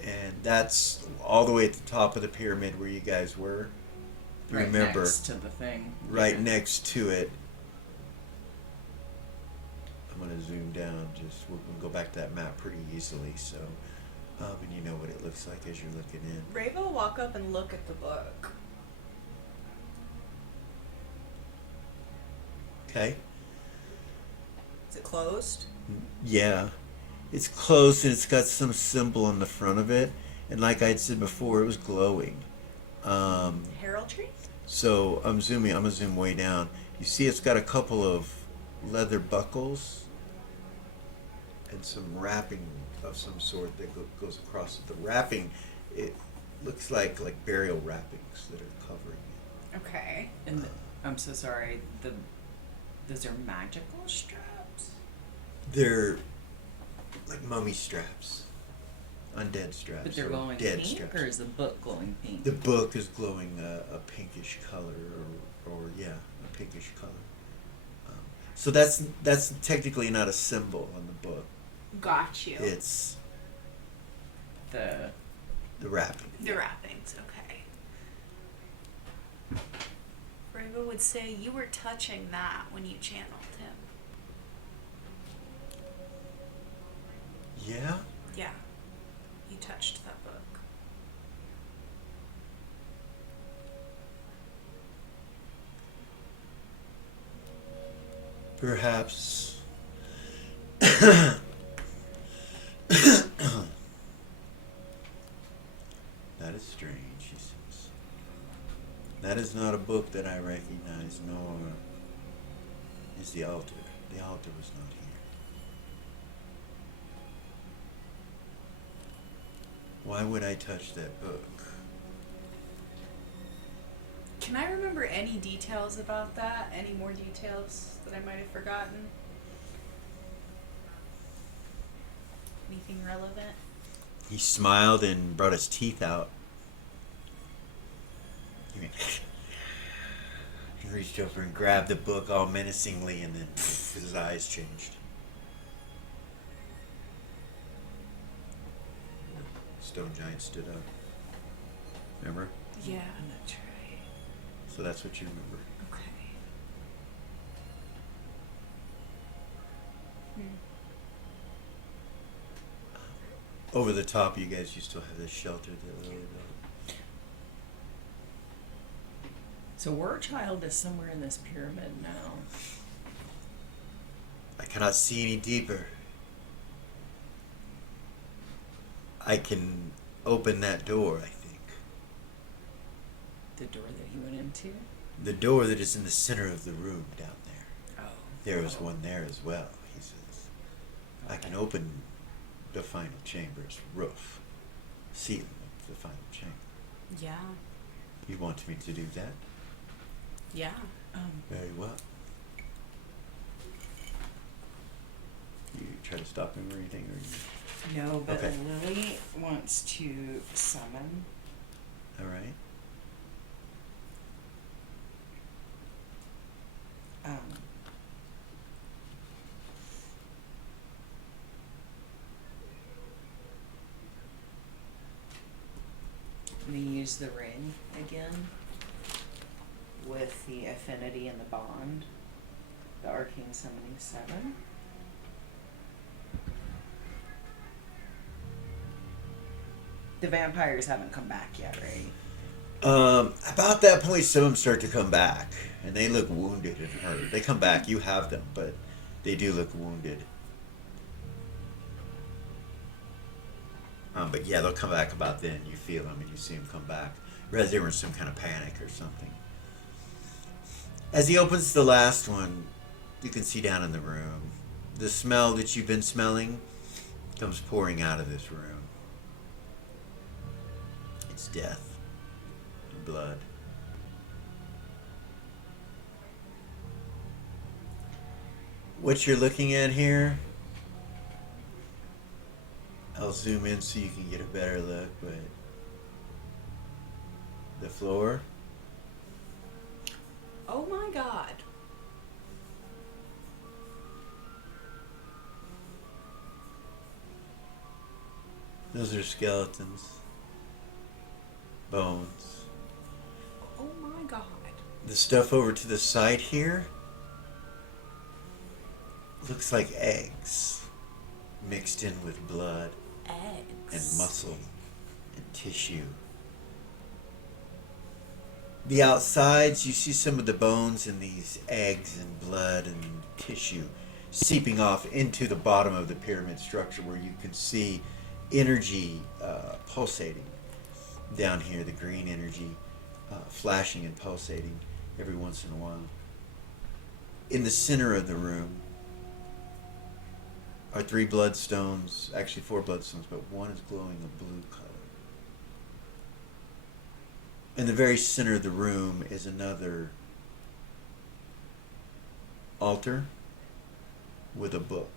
And that's all the way at the top of the pyramid where you guys were. If you Right remember, next to the thing. right Yeah. next to it. I'm going to zoom down, just we can go back to that map pretty easily, so and you know what it looks like as you're looking in. Ray will walk up and look at the book. Okay? Is it closed? Yeah. It's closed and it's got some symbol on the front of it. And like I said before, it was glowing. Heraldry? So I'm gonna zoom way down. You see it's got a couple of leather buckles and some wrapping of some sort that goes across it. The wrapping, it looks like burial wrappings that are covering it. Okay. And I'm so sorry. Those are magical straps. They're like mummy straps, undead straps, But they're or glowing dead pink, straps. or is the book glowing pink? The book is glowing a pinkish color, or yeah, a pinkish color. So that's technically not a symbol on the book. Got you. It's The the wrapping. The wrappings, okay. Raven would say you were touching that when you channeled him. Yeah. Yeah. You touched that book. Perhaps. That is strange, he says. That is not a book that I recognize, nor is the altar. The altar was not here. Why would I touch that book? Can I remember any details about that? Any more details that I might have forgotten? Anything relevant? He smiled and brought his teeth out. He reached over and grabbed the book all menacingly, and then his eyes changed. Stone giant stood up. Remember? Yeah, that's right. So that's what you remember. Okay. Over the top, you guys, you still have this shelter that Lily built. So Warchild is somewhere in this pyramid now. I cannot see any deeper. I can open that door, I think. The door that he went into. The door that is in the center of the room down there. Oh. There is one there as well, he says. I can open the final chamber's roof, ceiling of the final chamber. Yeah. You want me to do that? Yeah. Very well. You try to stop him or anything, or you... No, but Okay. Lily wants to summon. All right. We use the ring again with the affinity and the bond. The arcane summoning 7. The vampires haven't come back yet, right? About that point, some of them start to come back, and they look wounded and hurt. They come back, you have them, but they do look wounded. But yeah, they'll come back about then. You feel them and you see them come back. Whereas they were in some kind of panic or something. As he opens the last one, you can see down in the room. The smell that you've been smelling comes pouring out of this room. It's death. And blood. What you're looking at here, I'll zoom in so you can get a better look, but the floor, Oh my god. those are skeletons, bones. Oh my god. The stuff over to the side here looks like eggs mixed in with blood and Eggs. muscle and tissue. The outsides, you see some of the bones and these eggs and blood and tissue seeping off into the bottom of the pyramid structure, where you can see energy pulsating down here, the green energy flashing and pulsating every once in a while. In the center of the room are 3 bloodstones, actually 4 bloodstones, but one is glowing a blue color. In the very center of the room is another altar with a book.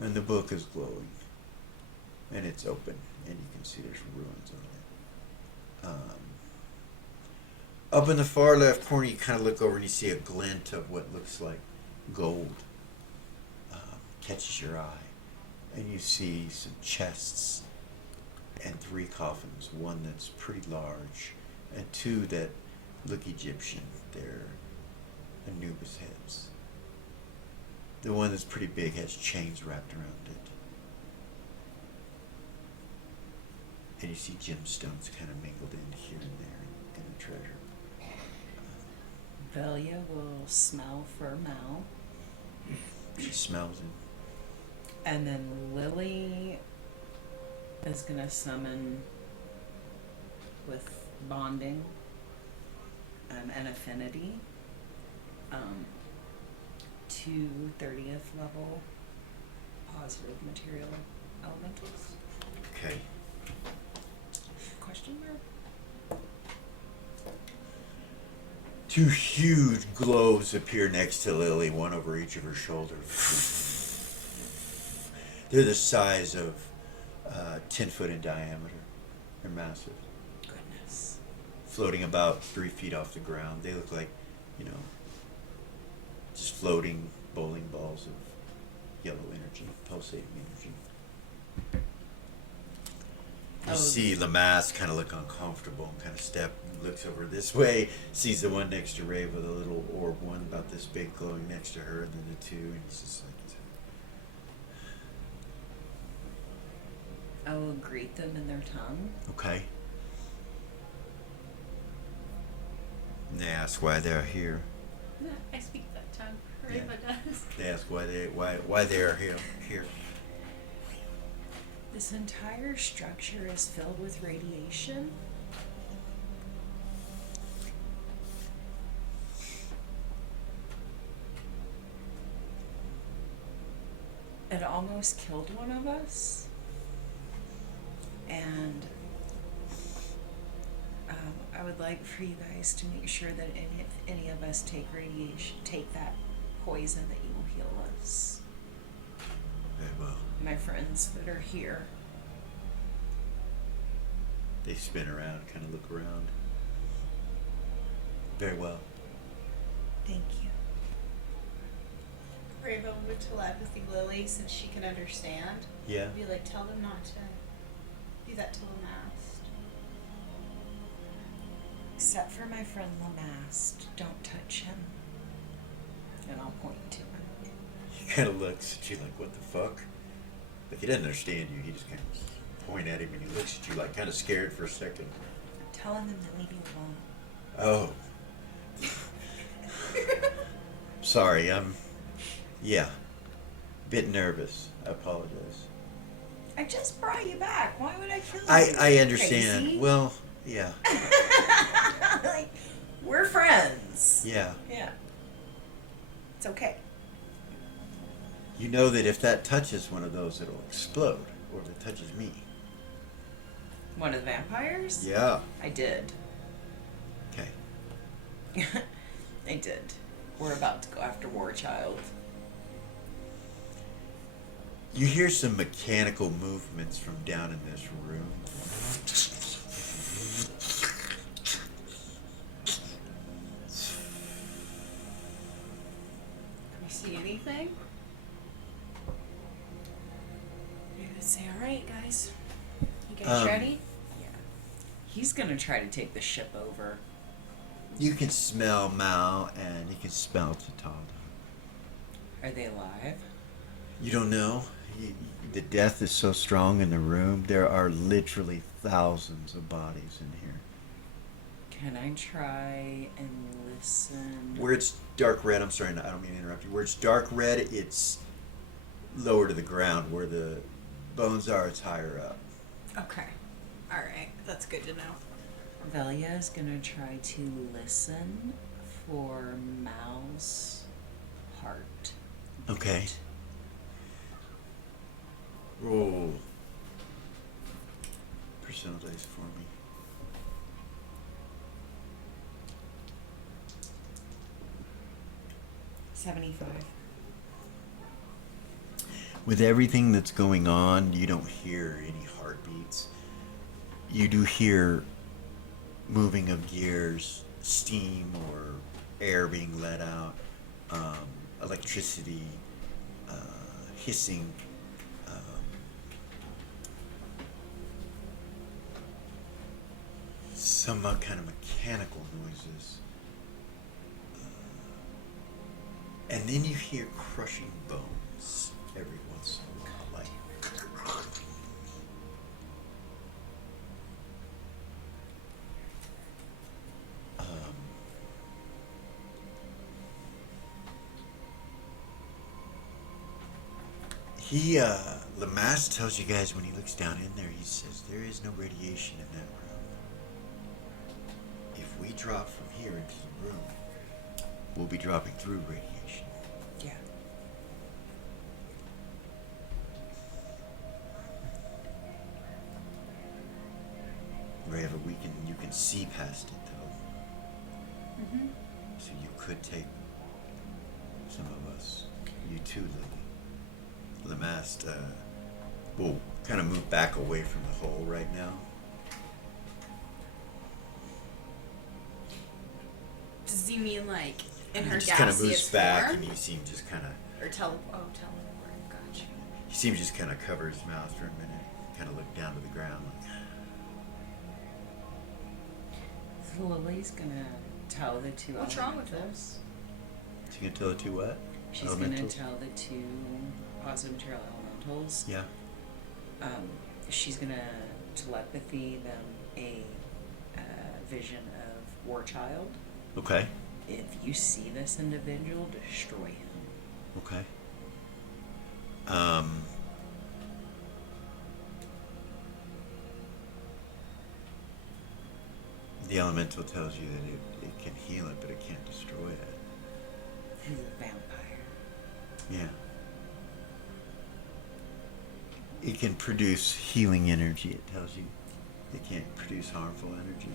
And the book is glowing. And it's open. And you can see there's ruins on it. Up in the far left corner, you kind of look over and you see a glint of what looks like gold. Catches your eye. And you see some chests and 3 coffins. One that's pretty large and 2 that look Egyptian. They're Anubis heads. The one that's pretty big has chains wrapped around it. And you see gemstones kind of mingled in here and there in the treasure. Velia will smell for Mal. She smells it. And then Lily is going to summon with bonding an affinity. 2 30th level positive material elementals. Okay. Question mark? 2 huge globes appear next to Lily, one over each of her shoulder. They're the size of 10 foot in diameter. They're massive. Goodness. Floating about 3 feet off the ground. They look like, just floating bowling balls of yellow energy, pulsating energy. You see Lamass kind of look uncomfortable and kind of looks over this way, sees the one next to Ray with a little orb, one about this big glowing next to her, and then the 2, and he's just like, I will greet them in their tongue. okay. And they ask why they're here. I speak that tongue. Reva does. They ask why they are here. This entire structure is filled with radiation. It almost killed one of us. And I would like for you guys to make sure that if any of us take that poison, that you will heal us. Very well. My friends that are here. They spin around, kind of look around. Very well. Thank you. Reva would telepathy Lily since she can understand. Yeah. Be like, tell them not to do that to Lamass. Except for my friend Lamast. Don't touch him. And I'll point to him. He kind of looks at you like, what the fuck? Like, he doesn't understand you. He just kind of point at him and he looks at you like kind of scared for a second. I'm telling them to leave you alone. Oh. Sorry, yeah. Bit nervous. I apologize. I just brought you back. Why would I kill you? I understand. Crazy? Well, yeah. Like, we're friends. Yeah. Yeah. It's okay. You know that if that touches one of those, it'll explode. Or if it touches me. One of the vampires? Yeah. I did. Okay. I did. We're about to go after Warchild. You hear some mechanical movements from down in this room. Can we see anything? You would say, alright guys. You guys ready? Yeah. He's gonna try to take the ship over. You can smell Mal and you can smell Tatada. Are they alive? You don't know. The death is so strong in the room. There are literally thousands of bodies in here. Can I try and listen? Where it's dark red, I'm sorry, I don't mean to interrupt you. Where it's dark red, it's lower to the ground. Where the bones are, it's higher up. Okay. All right. That's good to know. Velia is gonna try to listen for Mal's heart. Okay. Roll percentile dice for me. $75. With everything that's going on, you don't hear any heartbeats. You do hear moving of gears, steam or air being let out, electricity, hissing. Some kind of mechanical noises. And then you hear crushing bones every once in a while, like. Lamass tells you guys when he looks down in there, he says there is no radiation in that room. If we drop from here into the room, we'll be dropping through radiation. Yeah. Raven, you can see past it though. Mm-hmm. So you could take some of us. You too, Lily. Lamass will kind of move back away from the hole right now. Does he mean like in her He just kind of moves gaseous back, form? and you see him just kind of. Or teleport. Gotcha. You see him just kind of cover his mouth for a minute, kind of look down to the ground. Like, So Lily's gonna tell the two What's wrong with elementals. is he gonna tell the two what? She's Elementals? gonna tell the two positive material elementals. Yeah. She's gonna telepathy them a vision of Warchild. Okay. If you see this individual, destroy him. Okay. The elemental tells you that it can heal it, but it can't destroy it. He's a vampire. Yeah. It can produce healing energy, it tells you. It can't produce harmful energy.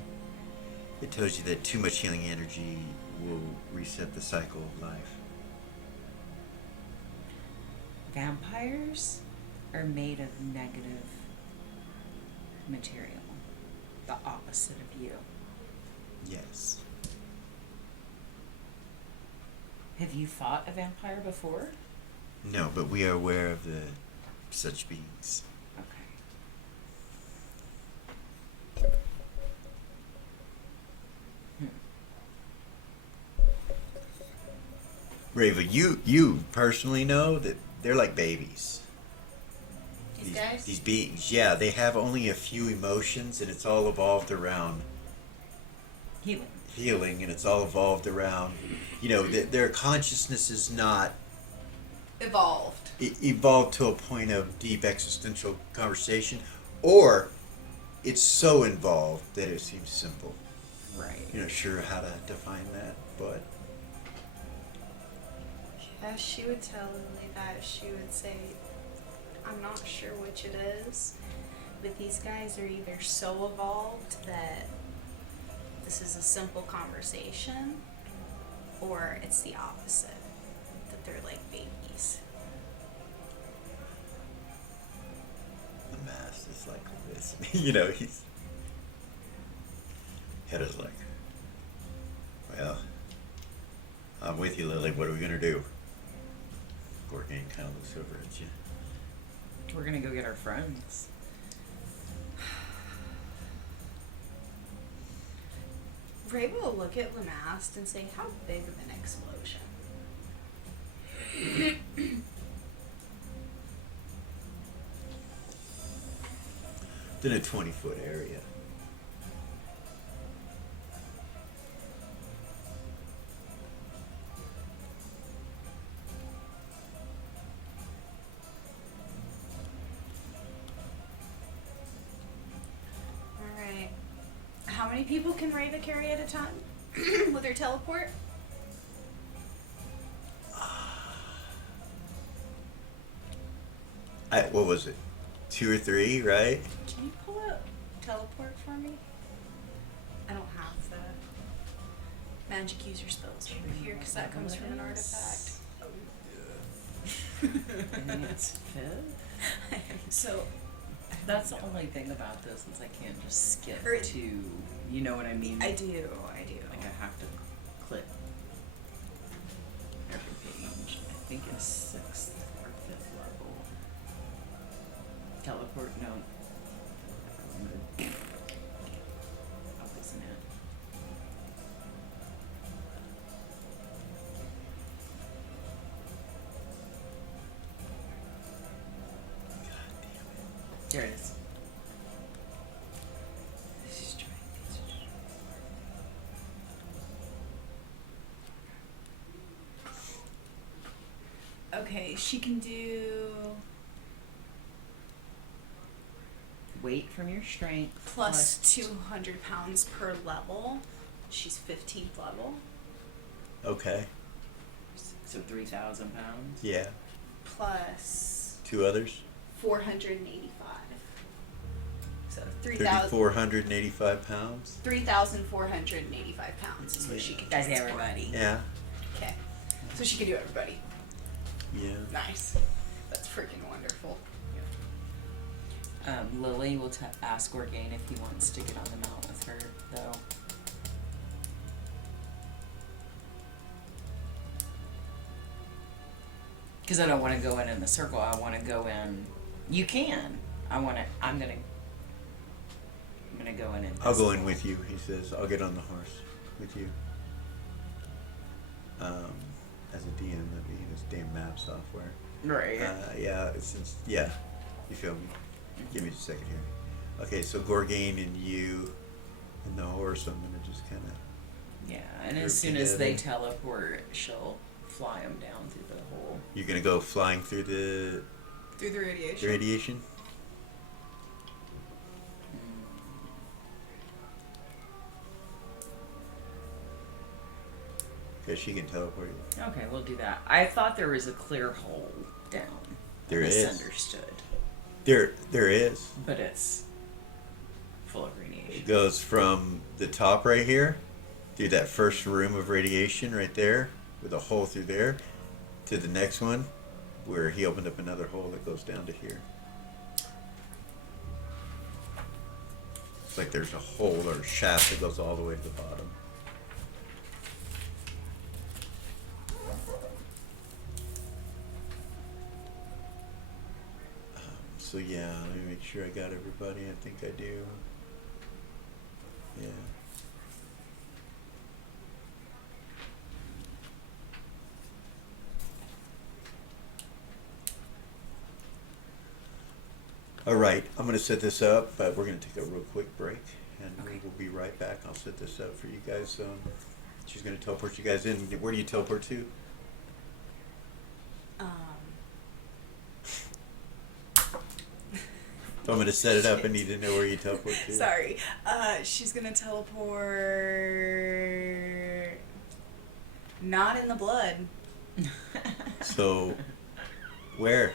It tells you that too much healing energy will reset the cycle of life. Vampires are made of negative material, the opposite of you. Yes. Have you fought a vampire before? No, but we are aware of the such beings. Okay. Rava, you personally know that they're like babies. These guys? These beings, yeah, they have only a few emotions, and it's all evolved around healing, and it's all evolved around, their consciousness is not Evolved. evolved to a point of deep existential conversation, or it's so involved that it seems simple. Right. You're not sure how to define that, but Yeah, she would tell Lily that. She would say, I'm not sure which it is, but these guys are either so evolved that this is a simple conversation, or it's the opposite, that they're like babies. the mass is like this. He's head is like, well, I'm with you, Lily. What are we gonna do? Gorgain kind of looks over at you. We're gonna go get our friends. Ray will look at Lamast and say, how big of an explosion? It's in a 20-foot area. How many people can Rava carry at a time with her teleport? What was it? 2 or 3, right? Can you pull up teleport for me? I don't have the magic user spells over here because that comes from an artifact. And it's fifth. So that's the only thing about this is I can't just skip Or- to, you know what I mean? I do. Like I have to click every page. I think it's 6th or 5th level. Teleport, no. Oh, isn't it? There it is. Okay, she can do Weight from your strength. plus 200 pounds per level. She's 15th level. Okay. So 3,000 pounds. Yeah. Plus 2 others. 485. So 3,000. 3,485 pounds. 3,485 pounds is what she can That's transport. everybody. Yeah. Okay. So she can do everybody. Yeah. Nice. That's freaking wonderful. Lily will ask Orgain if he wants to get on the mount with her, though. Because I don't want to go in the circle. I want to go in. You can. I'm gonna go in. I'll go in with you, he says. I'll get on the horse with you. As a DM, that'd be this damn map software. Right. Yeah, yeah, you feel me? Give me just a second here. Okay, so Gorgain and you and the horse, I'm gonna just kind of. Yeah, and as soon as they teleport, she'll fly them down through the hole. You're gonna go flying through the Through the radiation. radiation? Because she can teleport you. Okay, we'll do that. I thought there was a clear hole down. There I is. misunderstood. There is. But it's full of radiation. It goes from the top right here through that first room of radiation right there with a hole through there to the next one where he opened up another hole that goes down to here. It's like there's a hole or a shaft that goes all the way to the bottom. So yeah, let me make sure I got everybody. I think I do. Yeah. All right, I'm going to set this up, but we're going to take a real quick break, and we will be right back. I'll set this up for you guys. She's going to teleport you guys in. Where do you teleport to? If I'm going to set it up, I need to know where you teleport to. Sorry. She's gonna teleport. Not in the blood. So, where?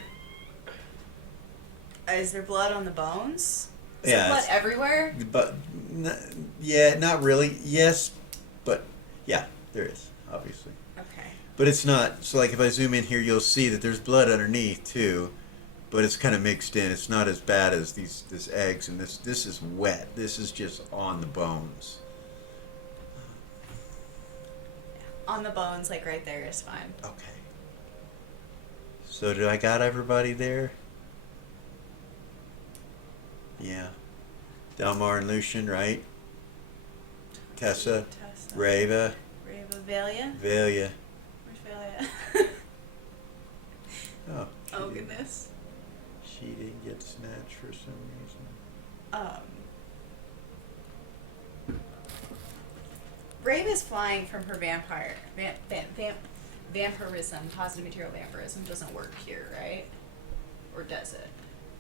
Is there blood on the bones? Is Yeah, there blood it's- everywhere? But, yeah, not really. Yes, but, yeah, there is, obviously. Okay. But it's not, so like if I zoom in here, you'll see that there's blood underneath too, but it's kind of mixed in. It's not as bad as this eggs, and this is wet. This is just on the bones. On the bones, like right there, is fine. Okay. So do I got everybody there? Yeah. Delmar and Lucian, right? Tessa, Rava, Rava, Velia. Velia. Where's Velia? Oh. Oh She didn't- goodness. She didn't get snatched for some reason. Rava's flying from her vampirism. Positive material vampirism doesn't work here, right? Or does it?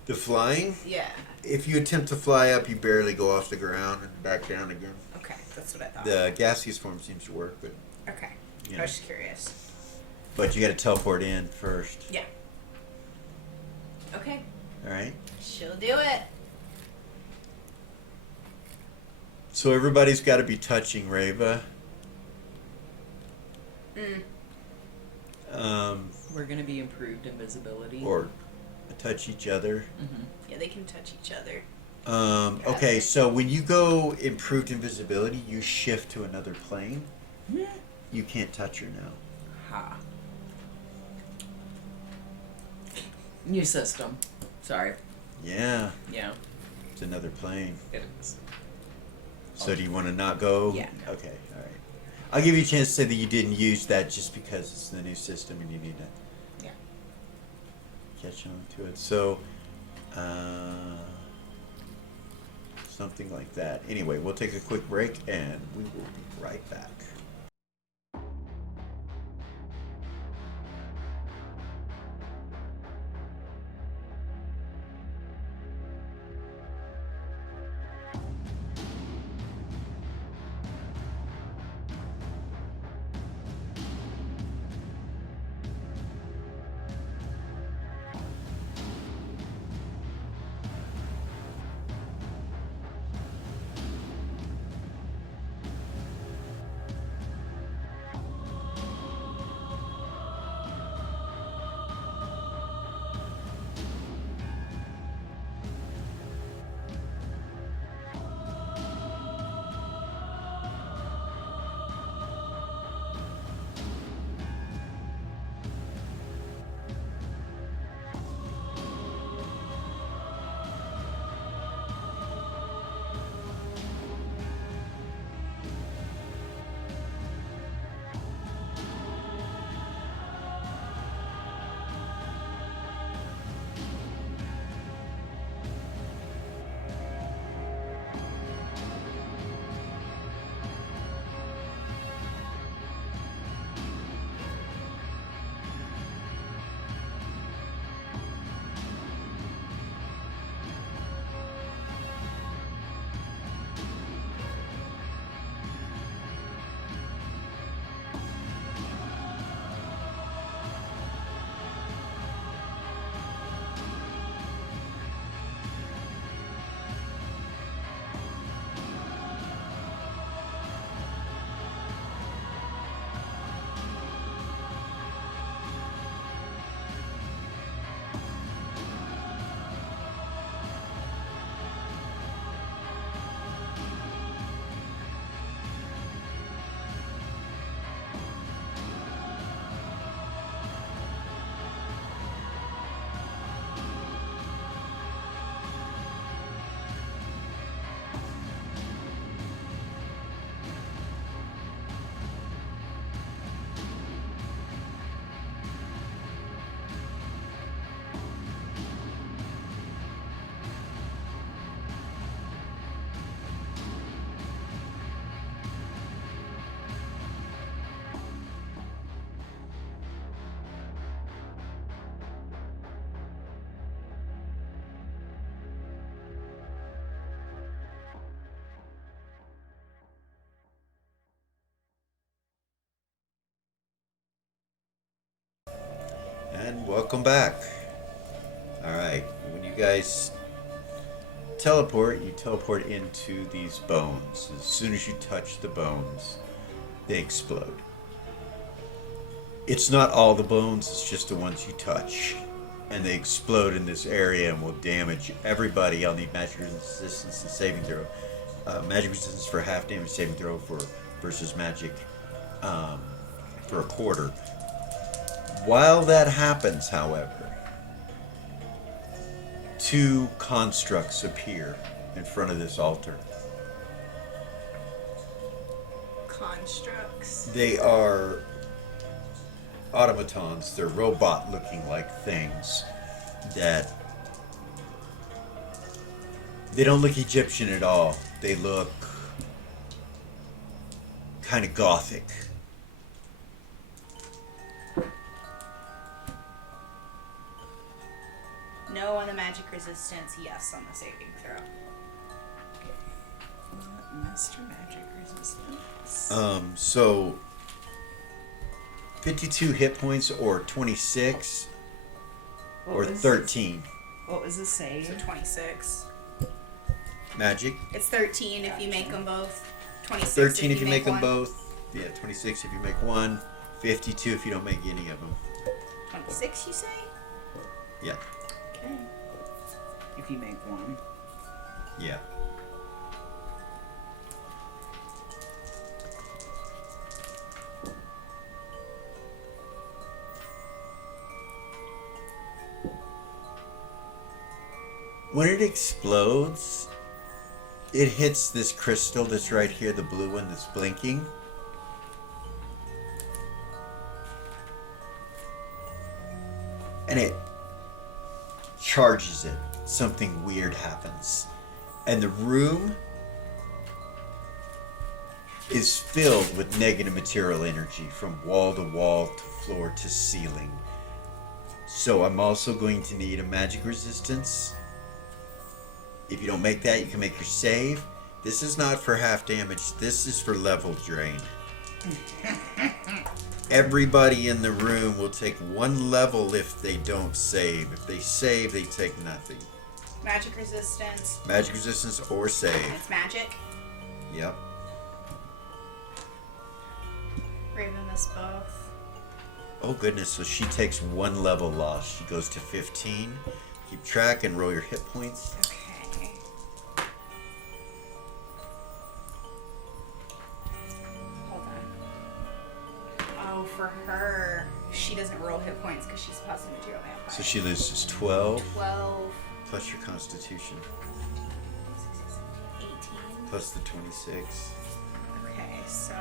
The flying, Yeah. if you attempt to fly up, you barely go off the ground and back down again. Okay, that's what I thought. The gaseous form seems to work, but Okay. you I know. was just curious. But you got to teleport in first. Yeah. Okay. All right. She'll do it. So everybody's got to be touching Reva. We're gonna be improved invisibility. Or touch each other. Mm-hmm. Yeah, they can touch each other. Okay, so when you go improved invisibility, you shift to another plane. You can't touch her now. Ha. New system. Sorry. Yeah, Yeah. it's another plane. It is. So do you want to not go? Yeah. Okay, all right. I'll give you a chance to say that you didn't use that just because it's the new system and you need to Yeah. catch on to it. So, something like that. Anyway, we'll take a quick break and we will be right back. And welcome back. Alright, when you guys teleport, you teleport into these bones. As soon as you touch the bones, they explode. It's not all the bones, it's just the ones you touch. And they explode in this area and will damage everybody. I'll need magic resistance and saving throw. Magic resistance for half damage, saving throw for versus magic for a quarter. While that happens, however, two constructs appear in front of this altar. Constructs. They are automatons. They're robot-looking like things that they don't look Egyptian at all. They look kind of gothic. No on the magic resistance, yes on the saving throw. Master magic resistance. So 52 hit points or 26 What or was 13 What was the save? So 26. magic. It's 13 if you make them both. 26 13 if you make them one. both. Yeah, 26 if you make one. 52 if you don't make any of them. 26, you say? Yeah, Okay. If you make one. yeah. When it explodes, it hits this crystal that's right here, the blue one that's blinking. And it charges it. Something weird happens. And the room is filled with negative material energy from wall to wall to floor to ceiling. So I'm also going to need a magic resistance. If you don't make that, you can make your save. This is not for half damage. This is for level drain. Everybody in the room will take 1 level if they don't save. If they save, they take nothing. Magic resistance. Magic resistance or And save. it's magic. Yep. Raven missed both. Oh goodness, so she takes 1 level loss. She goes to 15. Keep track and roll your hit points. Okay. Hold on. Oh, for her, she doesn't roll hit points because she's a positive material vampire. So she loses 12 12, plus your constitution 18. plus the 26. Okay, so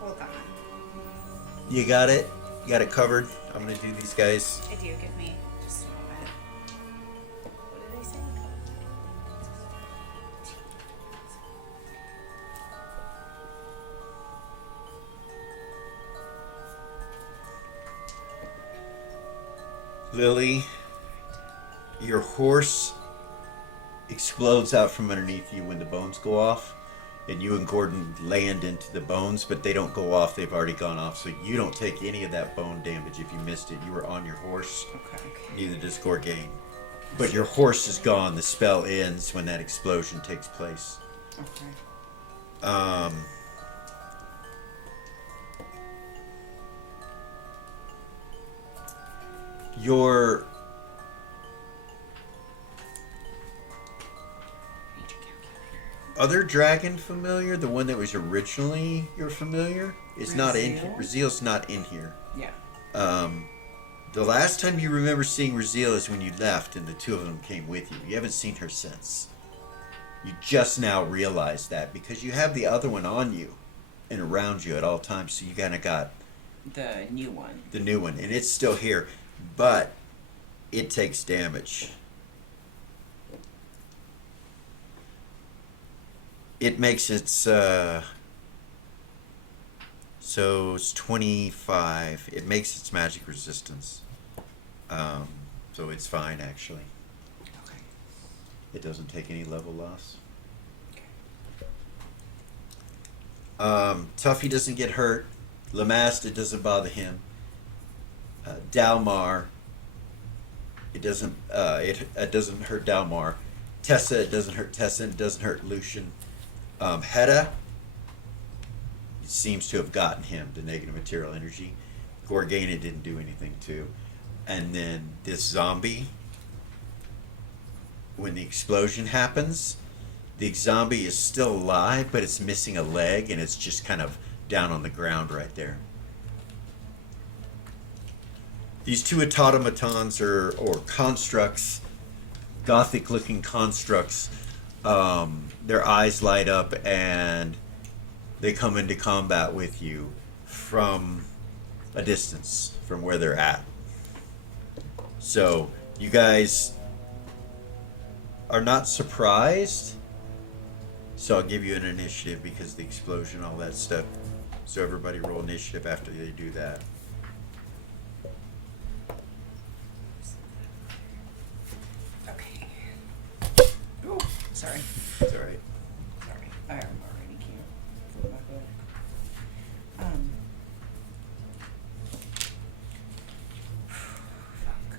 hold on. You got it? You got it covered? I'm gonna do these guys. I do, give me just a moment. What did I say? Lily, your horse explodes out from underneath you when the bones go off, and you and Gordon land into the bones, but they don't go off, they've already gone off, so you don't take any of that bone damage if you missed it. You were on your horse, Okay. neither does Gorgain. But your horse is gone, the spell ends when that explosion takes place. Okay. Your Major calculator. other dragon familiar, the one that was originally your familiar, is not in here. Raziel? Raziel's not in here. Yeah. The last time you remember seeing Raziel is when you left and the two of them came with you. You haven't seen her since. You just now realize that because you have the other one on you and around you at all times, so you kind of got The new one. the new one, and it's still here, but it takes damage. It makes its so it's 25. It makes its magic resistance. So it's fine actually. Okay. It doesn't take any level loss. Okay. Tuffy doesn't get hurt. Lamast, it doesn't bother him. Dalmar, it doesn't hurt Dalmar. Tessa, it doesn't hurt Tessa. It doesn't hurt Lucian. Hedda, it seems to have gotten him the negative material energy. Gorgana didn't do anything to. And then this zombie, when the explosion happens, the zombie is still alive, but it's missing a leg, and it's just kind of down on the ground right there. These two automatons or constructs, gothic-looking constructs, their eyes light up and they come into combat with you from a distance from where they're at. So you guys are not surprised. So I'll give you an initiative because the explosion, all that stuff. So everybody roll initiative after they do that. Sorry. It's all right. Sorry. I'm already can't. My bad. Fuck.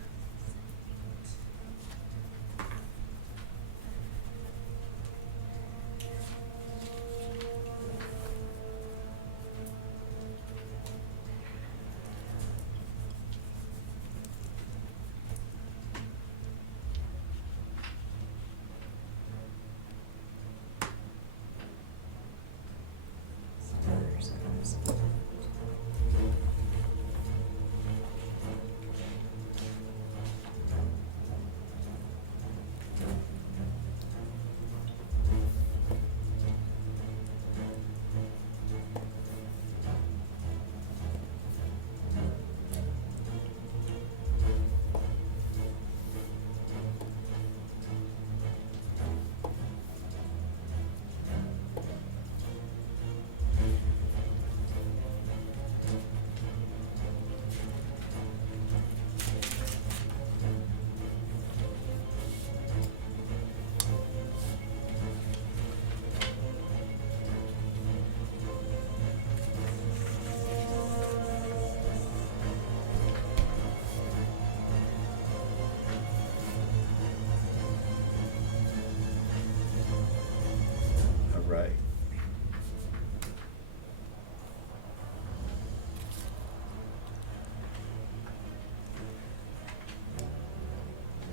All right.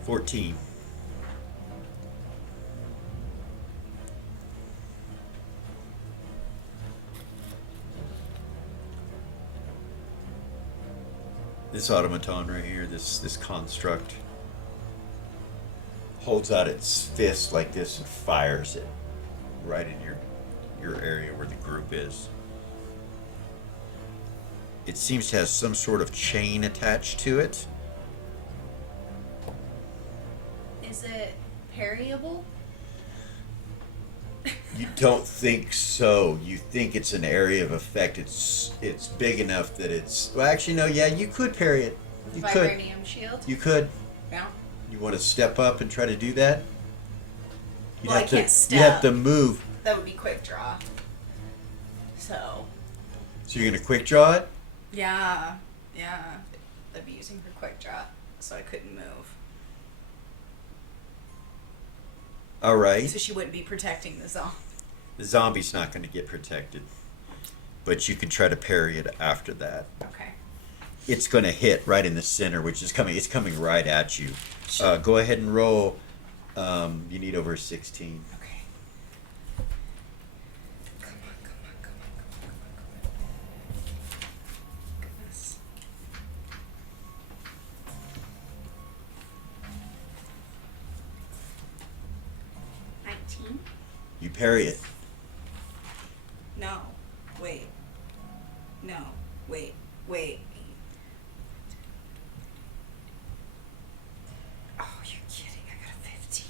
$14. This automaton right here, this construct, holds out its fist like this and fires it right in your area where the group is. It seems to have some sort of chain attached to it. Is it parryable? You don't think so. You think it's an area of effect. It's big enough that it's. Well, actually, no. Yeah, you could parry it. You could. Vibranium shield? You could. Yeah. You want to step up and try to do that? Well, I can't You have step. to move. That would be quick draw. So. So you're gonna quick draw it. Yeah. Yeah. I'd be using her quick draw, so I couldn't move. All right. So she wouldn't be protecting the zombie. The zombie's not going to get protected, but you can try to parry it after that. Okay. It's going to hit right in the center, which is coming. It's coming right at you. Sure. Go ahead and roll. You need over 16. Okay. Come on, come on, come on, come on, come on. Goodness. You parry it. No. Wait. No. Wait. Wait. Oh, you're kidding. I got a 15.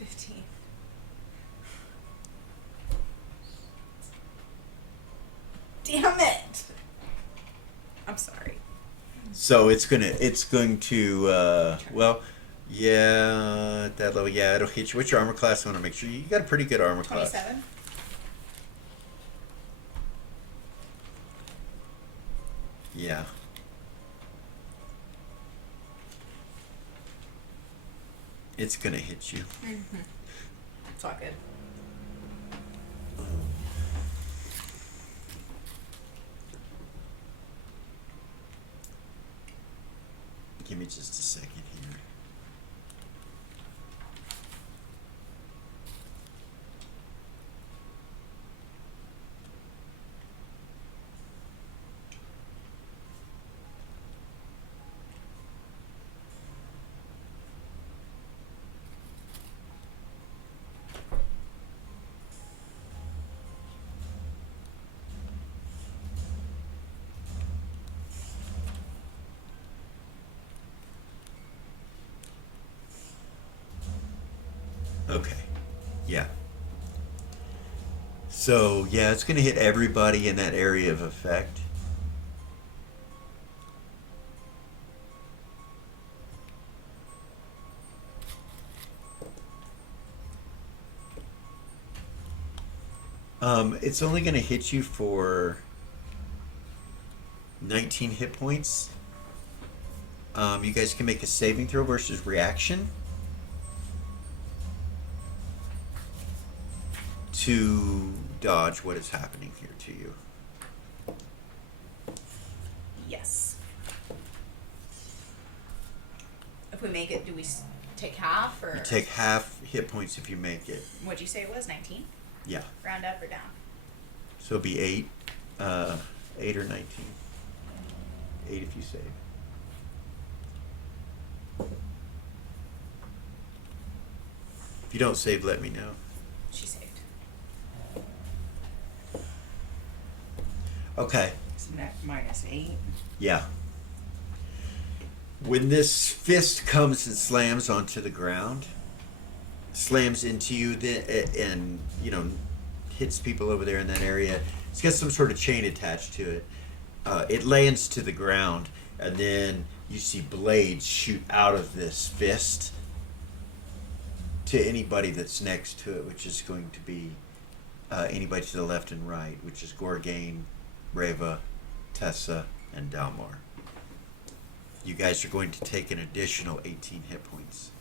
15. Damn it. I'm sorry. So it's going to well, yeah, at that level, yeah, it'll hit you. What's your armor class? I want to make sure you got a pretty good armor class. 27. Yeah. It's gonna hit you. Mm-hmm. It's all good. Give me just a second here. Okay. Yeah. So, yeah, it's going to hit everybody in that area of effect. It's only going to hit you for 19 hit points. You guys can make a saving throw versus reaction to dodge what is happening here to you. Yes. If we make it, do we take half or? You take half hit points if you make it. What'd you say it was? 19? Yeah. Round up or down? So it'll be 8. 8 or 19. 8 if you save. If you don't save, let me know. She saved. Okay. It's -8. Yeah. When this fist comes and slams onto the ground, slams into you, and hits people over there in that area, it's got some sort of chain attached to it. It lands to the ground, and then you see blades shoot out of this fist to anybody that's next to it, which is going to be anybody to the left and right, which is Gorgain, Reva, Tessa, and Dalmar. You guys are going to take an additional 18 hit points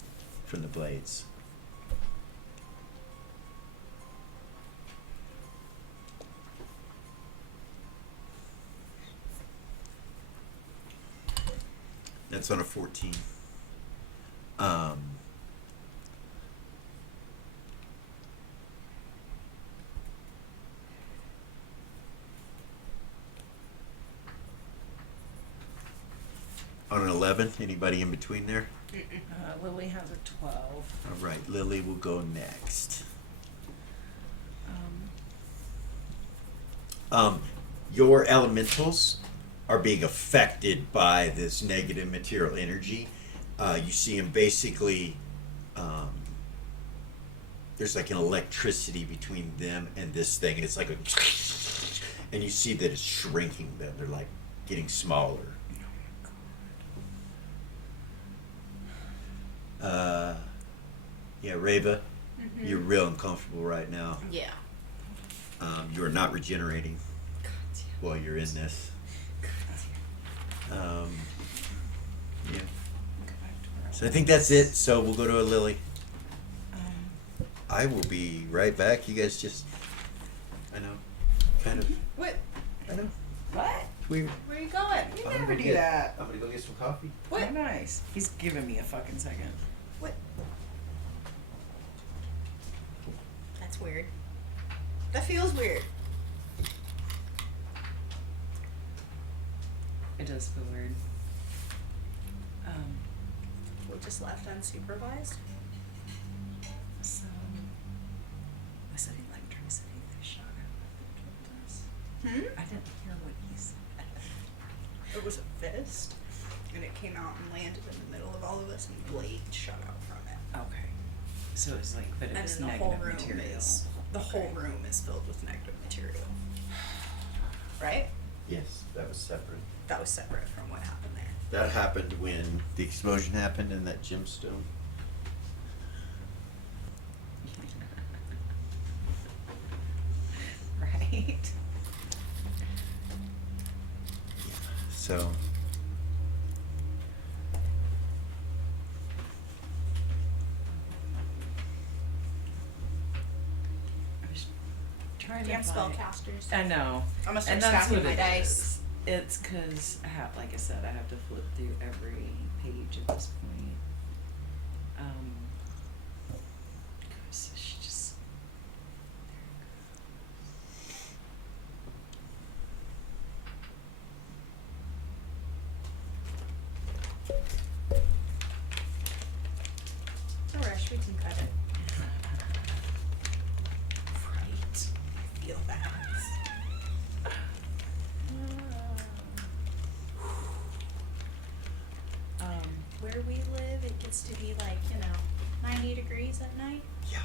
from the blades. That's on a 14. On an 11, anybody in between there? Lily has a 12. All right, Lily will go next. Your elementals are being affected by this negative material energy. You see them basically, there's like an electricity between them and this thing, and it's like a, and you see that it's shrinking them. They're like getting smaller. Yeah, Reva, you're real uncomfortable right now. Yeah. You are not regenerating while you're in this. Yeah. So I think that's it. So we'll go to a Lily. I will be right back. You guys just, I know, kind of. What? I know. What? It's weird. Where are you going? You I'm never gonna do get- that. I'm gonna go get some coffee. What? Oh, nice. He's giving me a fucking second. What? That's weird. That feels weird. It does feel weird. We just left unsupervised. So I said electricity. They shot at us. Hmm? I didn't hear what he said. It was a fist, and it came out and landed in the middle of all of us, and blades shot out from it. Okay. So it was like, but it And was then the negative whole room material. is whole room is filled with negative material. Right? Yes, that was separate. That was separate from what happened there. That happened when the explosion happened in that gemstone. Right. So. I was trying Damn to find. spellcasters. I know. I'm gonna start And that's stacking what my it dice. is. It's because I have, like I said, I have to flip through every page at this point. 'Cause she just. No rush, we can cut it. Right. I feel that. Where we live, it gets to be like, 90 degrees at night, Yeah.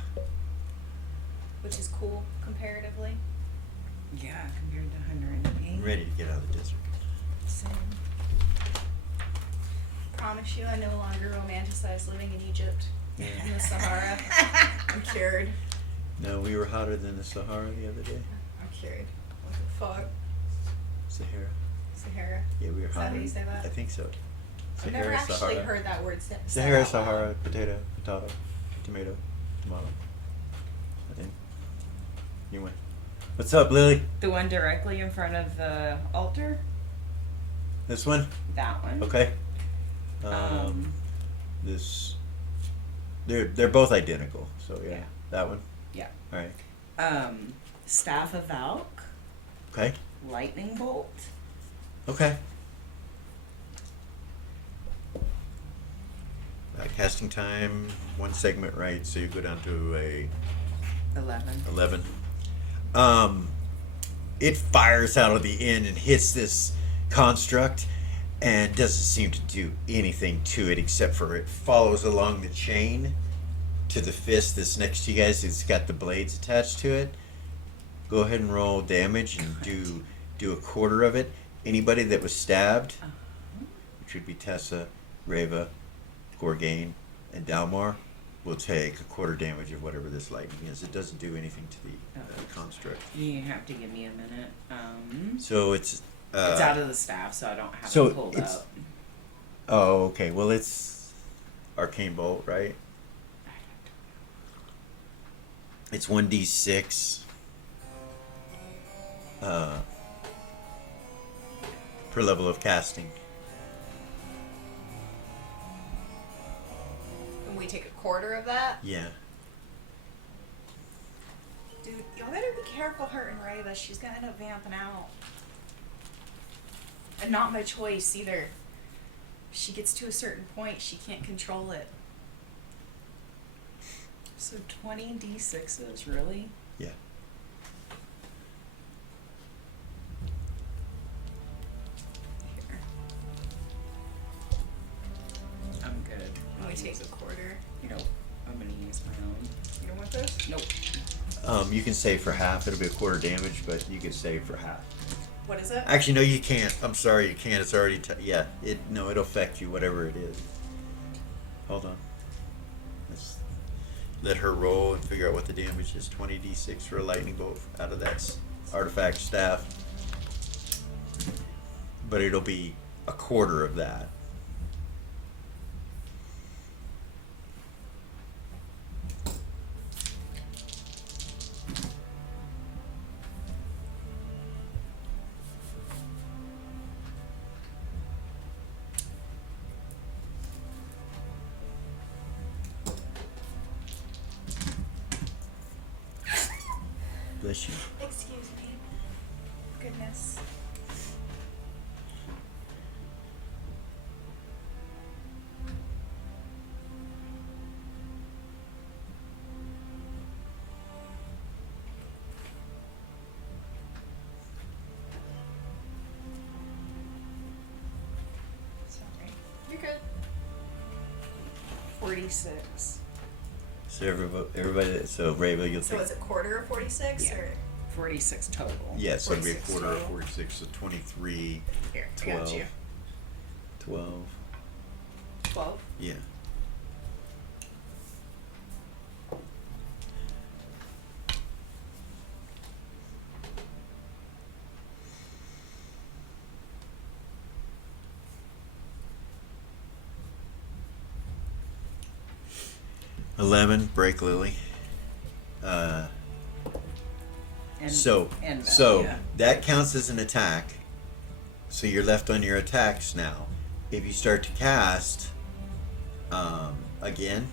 which is cool comparatively. Yeah, compared to 108. I'm ready to get out of the desert. Same. Promise you, I no longer romanticize living in Egypt in the Sahara. I'm cured. No, we were hotter than the Sahara the other day. I'm curious. What the fuck? Sahara. Sahara. Yeah, we were Is that hotter. how you say that? I think so. I've never actually heard that word said. Sahara, out loud. Sahara, potato, tomato, tomato. I think. You win. What's up, Lily? The one directly in front of the altar? This one? That one. Okay. This. They're both identical. So yeah, Yeah. that one. Yeah. All right. Staff of Valk, Okay. lightning bolt. Okay. Casting time, 1 segment, right? So you go down to a 11. 11. It fires out of the end and hits this construct and doesn't seem to do anything to it except for it follows along the chain to the fist that's next to you guys. It's got the blades attached to it. Go ahead and roll damage and do a quarter of it. Anybody that was stabbed, which would be Tessa, Reva, Gorgain, and Dalmar, will take a quarter damage of whatever this lightning is. It doesn't do anything to the construct. You have to give me a minute. So it's It's out of the staff, so I don't have so it pulled it's- up. oh, okay. Well, it's Arcane Bolt, right? It's 1d6 per level of casting. And we take a quarter of that? Yeah. Dude, y'all better be careful hurting Reva. She's gonna end up vamping out. And not by choice either. She gets to a certain point, she can't control it. So 20 d6s, really? Yeah. Here. I'm good. And we take a quarter. Nope. I'm gonna use my own. You don't want this? Nope. You can save for half. It'll be a quarter damage, but you can save for half. What is it? Actually, no, you can't. I'm sorry, you can't. It's already. Yeah. It'll affect you, whatever it is. Hold on. Let's let her roll and figure out what the damage is. 20d6 for a lightning bolt out of that artifact staff. But it'll be a quarter of that. Bless you. Excuse me. Goodness. Sorry. You're good. 46. So everybody. So Rava, you'll So take. is it quarter of 46 Yeah. or 46 total. Yeah, so it'll be a 46 quarter of total. 46, so 23, here? I 12. got you. 12. 12. Yeah. $11, break Lily. And, So and so that counts as an attack. So you're left on your attacks now. If you start to cast again,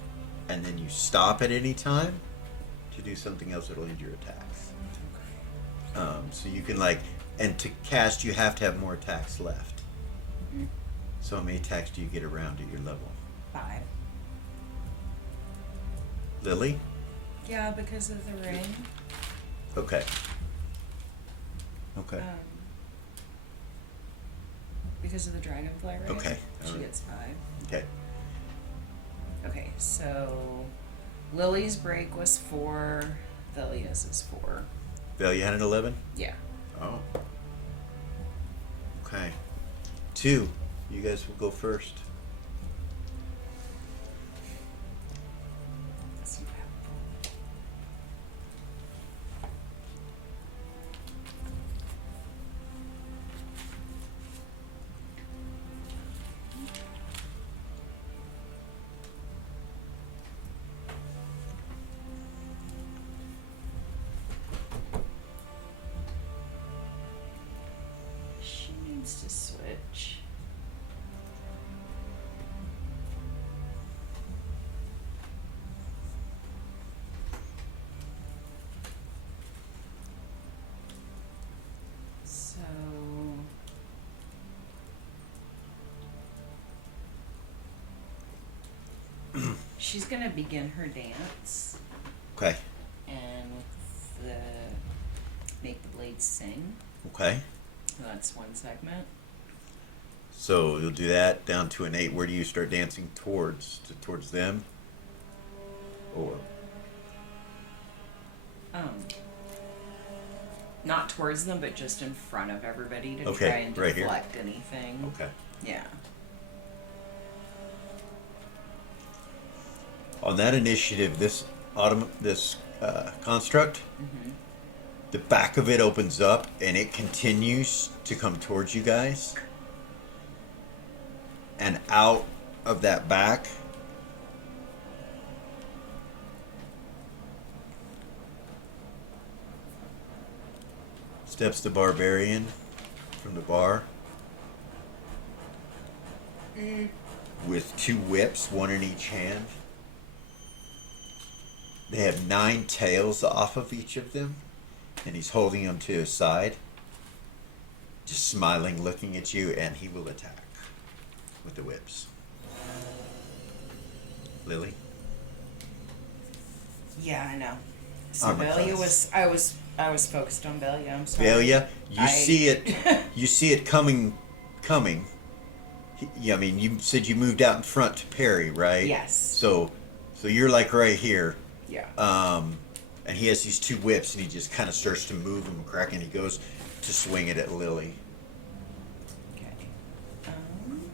and then you stop at any time to do something else, it'll end your attacks. So you can and to cast you have to have more attacks left. Mm. So how many attacks do you get around at your level? 5. Lily? Yeah, because of the ring. Okay. Okay. Because of the dragonfly ring. Okay, She alright. gets 5. Okay. Okay, so Lily's break was 4. Velia's is 4. Val, you had an 11? Yeah. Oh. Okay. 2. You guys will go first. That's wants to switch. So she's gonna begin her dance, Okay. and with the make the blades sing. Okay. That's one segment. So you'll do that down to an 8. Where do you start dancing towards? Towards them? Or Not towards them, but just in front of everybody to Okay, try and right here. deflect anything. okay. Yeah. On that initiative, this construct, Mm-hmm. the back of it opens up and it continues to come towards you guys. And out of that back steps the barbarian from the bar with 2 whips, one in each hand. They have 9 tails off of each of them, and he's holding them to his side, just smiling, looking at you, and he will attack with the whips. Lily? Yeah, I know. So Armor Velia class. I was focused on Velia. I'm sorry. Velia, you see it. it. You see it coming. Yeah, I mean, you said you moved out in front to parry, right? Yes. So you're like right here. Yeah. And he has these 2 whips, and he just kind of starts to move them, cracking. He goes to swing it at Lily. Okay.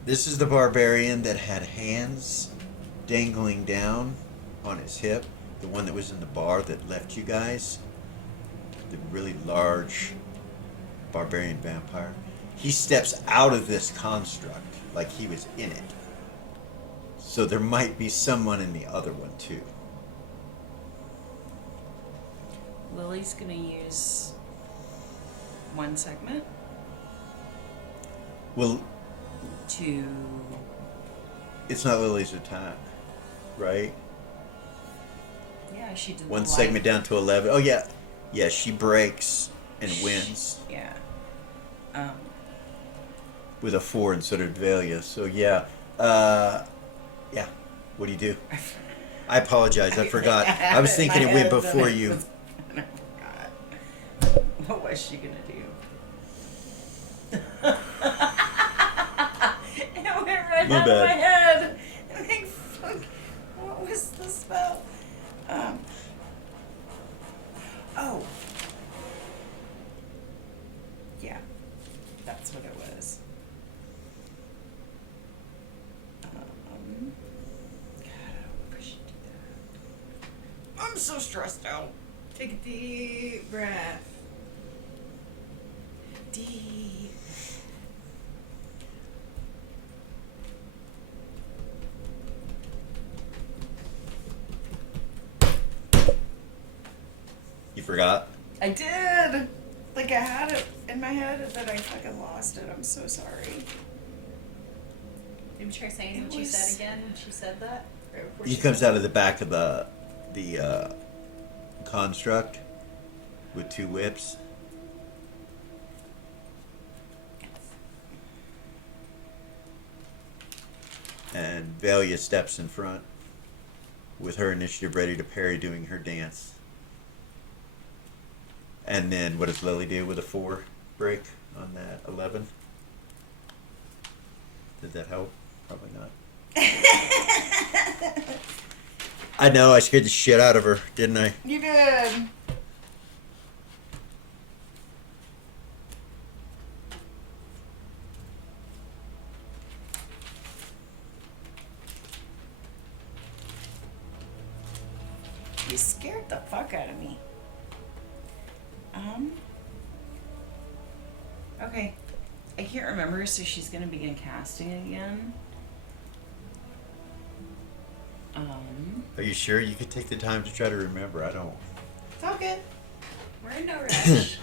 This is the barbarian that had hands dangling down on his hip. The one that was in the bar that left you guys. The really large barbarian vampire. He steps out of this construct like he was in it. So there might be someone in the other one too. Lily's gonna use one segment Well, to. it's not Lily's attack, right? Yeah, she did. One the segment light. down to 11. Oh yeah, yeah. She breaks and wins Yeah. with a 4 instead of Velia. So yeah, yeah. What do you do? I apologize. I forgot. I was thinking it went before you. And I forgot. What was she gonna do? It went right My out bad. of my head. And I fuck. What was the spell? Oh. Yeah, that's what it was. God, I hope I should do that. I'm so stressed out. Take a deep breath. Deep. You forgot? I did. Like I had it in my head, and then I fucking lost it. I'm so sorry. Did you try saying It what you was- said again when she said that? Right before He she comes said out of the back of the construct with 2 whips. And Velia steps in front with her initiative ready to parry, doing her dance. And then what does Lily do with a 4 break on that 11? Did that help? Probably not. I know, I scared the shit out of her, didn't I? You did. You scared the fuck out of me. Okay. I can't remember, so she's gonna begin casting again. Are you sure? You could take the time to try to remember. I don't. It's all good. We're in no rush.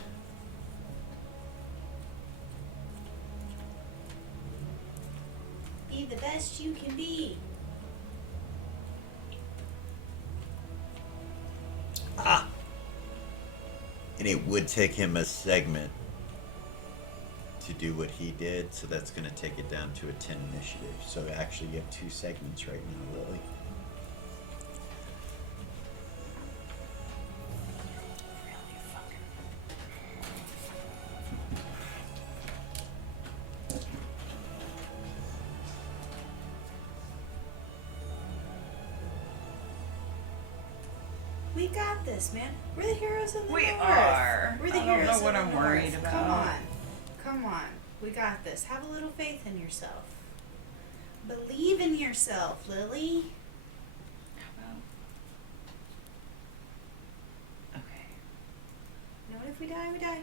And it would take him a segment to do what he did, so that's going to take it down to a 10 initiative. So actually, you have 2 segments right now, Lily. Really fucking. We got this, man. We're the heroes of the We North. are. We're the I don't heroes know of what the I'm North. worried Come about. on. Come on. We got this. Have a little faith in yourself. Believe in yourself, Lily. Okay. You know what? If we die, we die.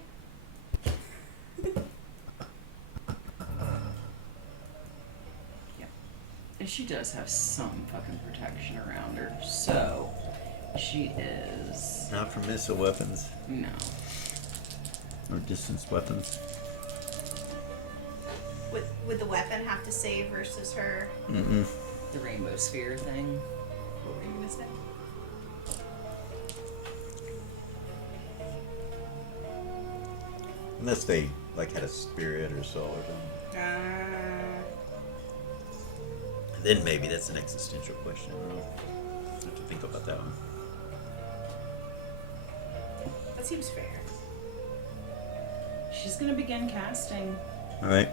And she does have some fucking protection around her, so she is Not for missile weapons no. or distance weapons. Would the weapon have to save versus her? Mm-mm. The rainbow sphere thing. What were you gonna say? Unless they like had a spirit or soul or something. Then maybe that's an existential question. I don't know. I have to think about that one. That seems fair. She's gonna begin casting All right.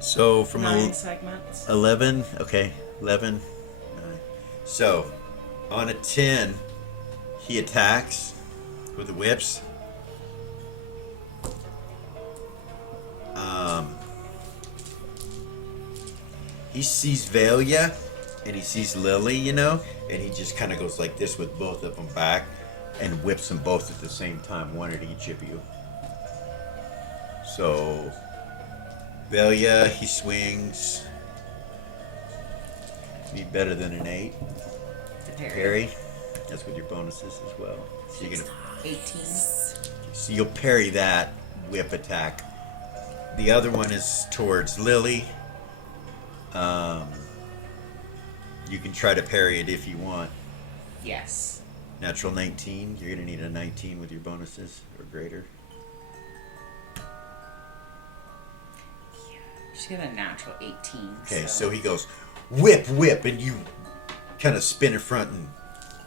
So from 9 segments. 11, okay, 11. So on a 10, he attacks with the whips. He sees Valia and he sees Lily, you know, and he just kind of goes like this with both of them back and whips them both at the same time, one at each of you. So Valia, he swings. Need better than an 8. Parry. That's with your bonuses as well. So you're gonna 18. So you'll parry that whip attack. The other one is towards Lily. You can try to parry it if you want. Yes. Natural 19. You're gonna need a 19 with your bonuses or greater. She's got a natural 18. Okay, so he goes whip, whip, and you kind of spin in front and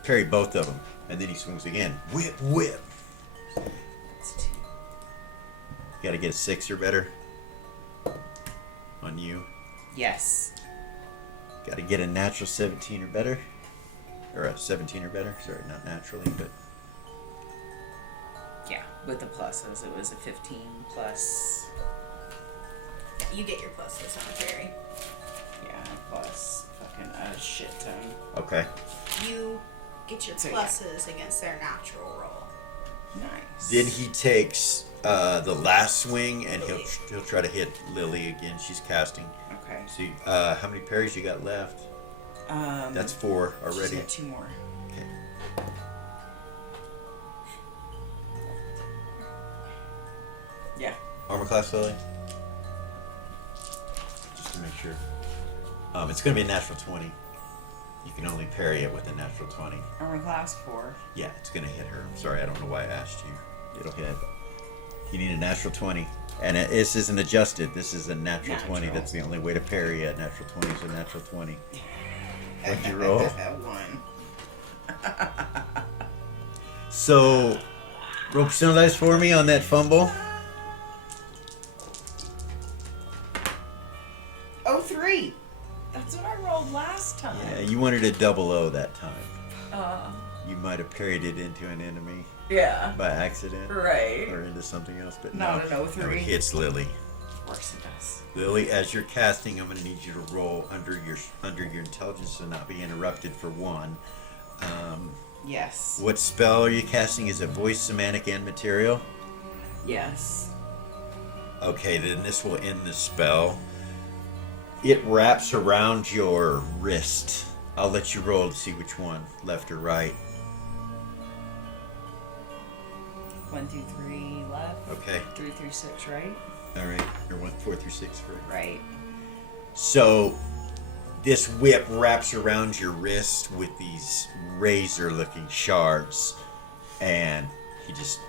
parry both of them, and then he swings again. Whip, whip. That's 2. You got to get a 6 or better on you. Yes. Got to get a natural 17 or better. Or a 17 or better. Sorry, not naturally, but... Yeah, with the pluses, it was a 15 plus. Yeah, you get your pluses on a parry. Yeah, plus fucking a shit ton. Okay. You get your So, pluses against their natural roll. Nice. Then he takes the last swing, and he'll try to hit Lily again. She's casting. Okay. See, how many parries you got left? That's 4 She's already. got 2 more. Okay. Yeah. Armor class, Lily? Just to make sure. It's going to be a natural 20. You can only parry it with a natural 20. Armor class 4. Yeah, it's going to hit her. I'm sorry, I don't know why I asked you. It'll hit. You need a natural 20. And this isn't adjusted. This is a natural 20. Natural. That's the only way to parry a natural 20 is a natural 20. What'd you roll? 1. So, roll percent dice for me on that fumble. 3. That's what I rolled last time. Yeah, you wanted a double O that time. Uh, You might have parried it into an enemy yeah. by accident. Right. Or into something else, but Not no. an 03. No, it hits Lily. Of course it does. Lily, as you're casting, I'm going to need you to roll under your intelligence to not be interrupted for 1. Yes. What spell are you casting? Is it voice, semantic, and material? Yes. Okay, then this will end the spell. It wraps around your wrist. I'll let you roll to see which one, left or right. 1 through 3 left. Okay. 3 through 6 right. All right. Or 4 through 6 for Right. So, this whip wraps around your wrist with these razor-looking shards, and he just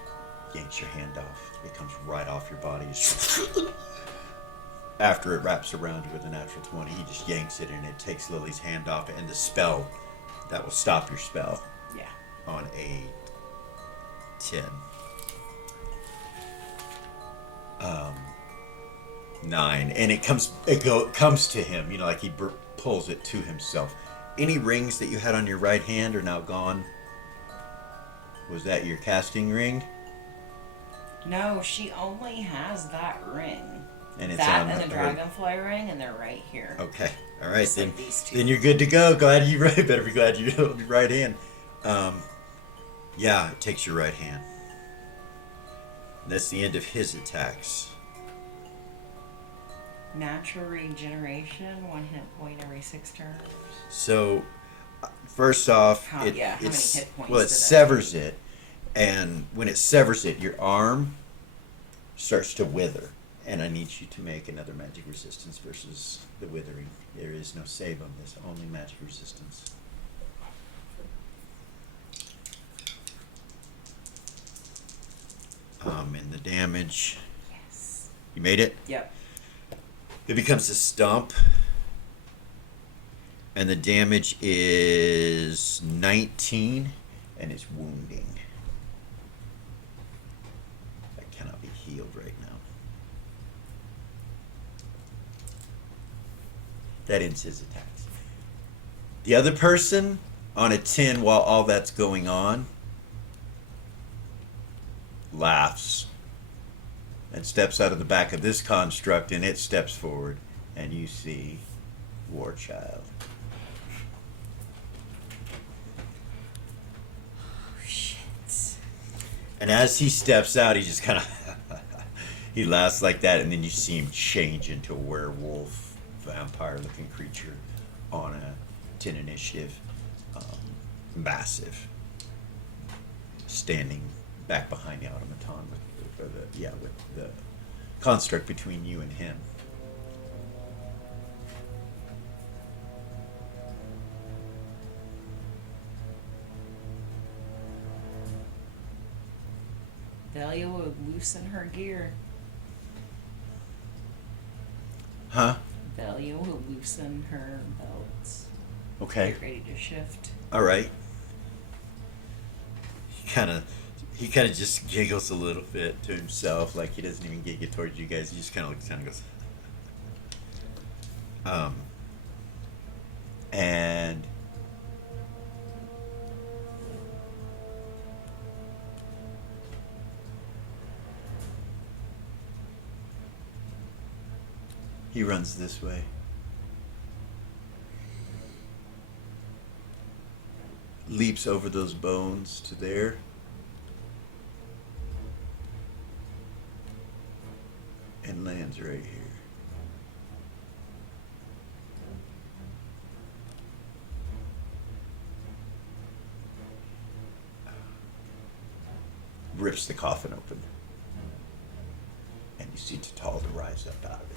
yanks your hand off. It comes right off your body. After it wraps around you with a natural 20, he just yanks it and it takes Lily's hand off, and the spell that will stop your spell Yeah. on a 10. 9, and it comes to him, like he pulls it to himself. Any rings that you had on your right hand are now gone. Was that your casting ring? No, she only has that ring. And it's that on and the her- dragonfly ring, and they're right here. Okay, all right, Just then. like these two. Then you're good to go. Better be glad you held your right hand. Yeah, it takes your right hand. That's the end of his attacks. Natural regeneration, 1 hit point every 6 turns. So, first off, How many hit points it did that severs it, and when it severs it, your arm starts to wither, and I need you to make another magic resistance versus the withering. There is no save on this, only magic resistance. And the damage, Yes. you made it? Yep. It becomes a stump. And the damage is 19, and it's wounding. That cannot be healed right now. That ends his attacks. The other person, on a 10 while all that's going on, laughs and steps out of the back of this construct, and it steps forward, and you see Warchild. Oh, shit. And as he steps out, he just kind of he laughs like that, and then you see him change into a werewolf, vampire-looking creature on a 10 initiative, massive, standing back behind the automaton with the construct between you and him. Delia will loosen her gear. Huh? Delia will loosen her belts. Okay. Get ready to shift. All right. He kind of just giggles a little bit to himself, like he doesn't even giggle towards you guys. He just kind of looks down and goes, and he runs this way. Leaps over those bones to there. And lands right here. Rips the coffin open. And you see Tatal to rise up out of it.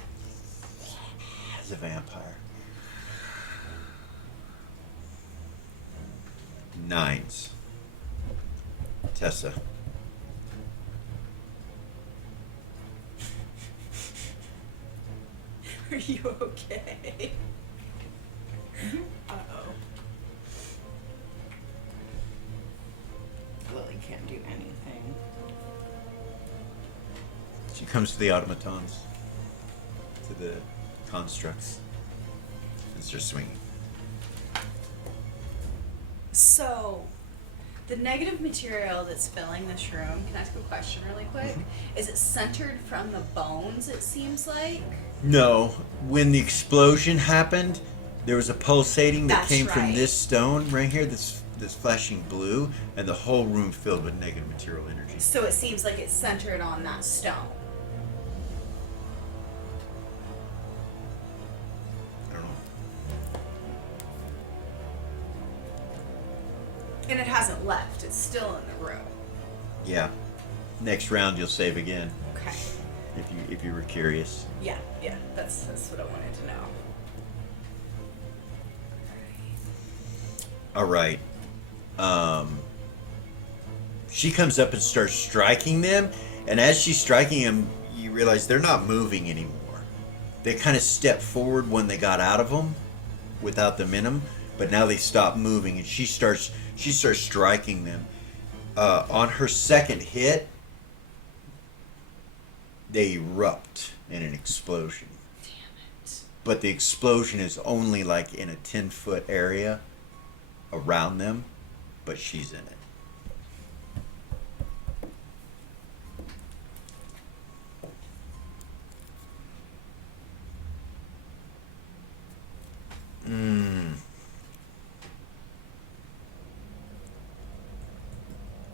As a vampire. 9s. Tessa. Are you okay? Uh-oh. Lily can't do anything. She comes to the automatons. To the constructs. And starts swinging. So, the negative material that's filling this room, can I ask a question really quick? Is it centered from the bones, it seems like? No, when the explosion happened, there was a pulsating that That's came from right. this stone right here, this flashing blue, and the whole room filled with negative material energy. So it seems like it's centered on that stone. I don't know. And it hasn't left. It's still in the room. Yeah. Next round you'll save again Okay. if you were curious. Yeah, that's what I wanted to know. All right. she comes up and starts striking them, and as she's striking them, you realize they're not moving anymore. They kind of stepped forward when they got out of them, without them in them, but now they stop moving, and she starts striking them. On her second hit, they erupt in an explosion. Damn it. But the explosion is only like in a 10-foot area around them, but she's in it.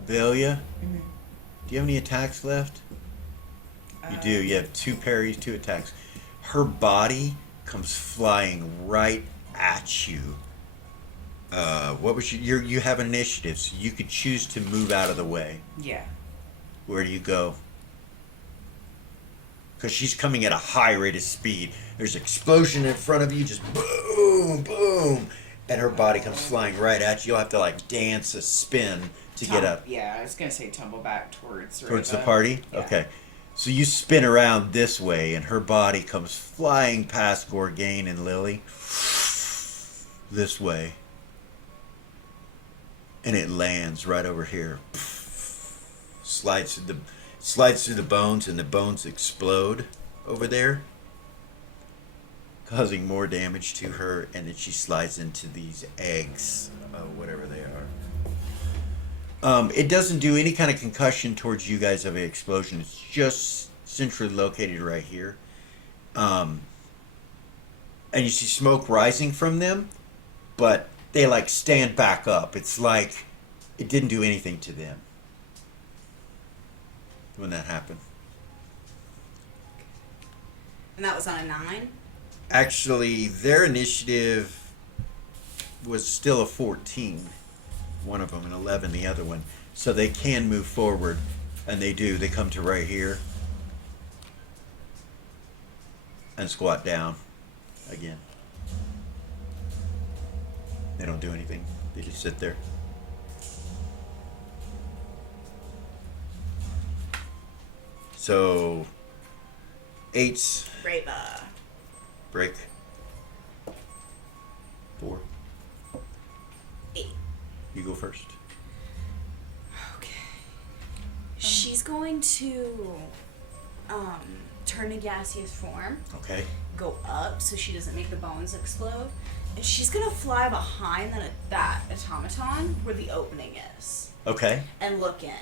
Velia, Mhm. do you have any attacks left? You do. You have 2 parries, 2 attacks. Her body comes flying right at you. What was you have an initiative, so you could choose to move out of the way. Yeah. Where do you go? Because she's coming at a high rate of speed. There's an explosion in front of you, just boom, boom, and her body comes flying right at you. You'll have to like dance a spin to get up. Yeah, I was gonna say tumble back towards Towards the Reva. party? Yeah. Okay. So you spin around this way, and her body comes flying past Gorgain and Lily. This way. And it lands right over here. Slides through the bones, and the bones explode over there, causing more damage to her, and then she slides into these eggs, whatever they are. It doesn't do any kind of concussion towards you guys of an explosion. It's just centrally located right here. And you see smoke rising from them, but they like stand back up. It's like it didn't do anything to them when that happened. And that was on a 9? Actually, their initiative was still a 14. One of them, an 11, the other one. So they can move forward, and they do. They come to right here and squat down again. They don't do anything. They just sit there. So 8s Reva. break. 4. 8. You go first. Okay. She's going to turn to gaseous form, Okay. go up so she doesn't make the bones explode, and she's gonna fly behind that automaton where the opening is Okay. and look in.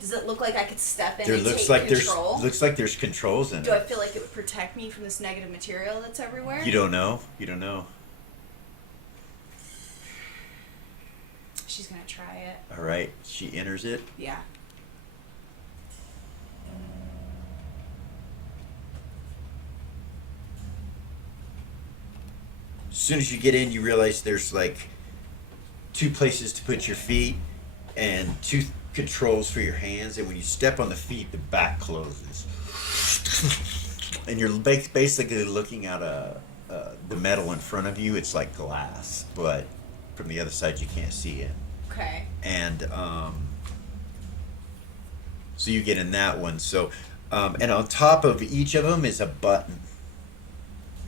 Does it look like I could step in There and looks take like control? there's controls in Do I it. feel like it would protect me from this negative material that's everywhere? You don't know. You don't know. She's gonna try it. All right. She enters it. Yeah. As soon as you get in, you realize there's like 2 places to put your feet and 2 controls for your hands. And when you step on the feet, the back closes, and you're basically looking at the metal in front of you. It's like glass, but from the other side you can't see it. Okay. And so you get in that one. So and on top of each of them is a button.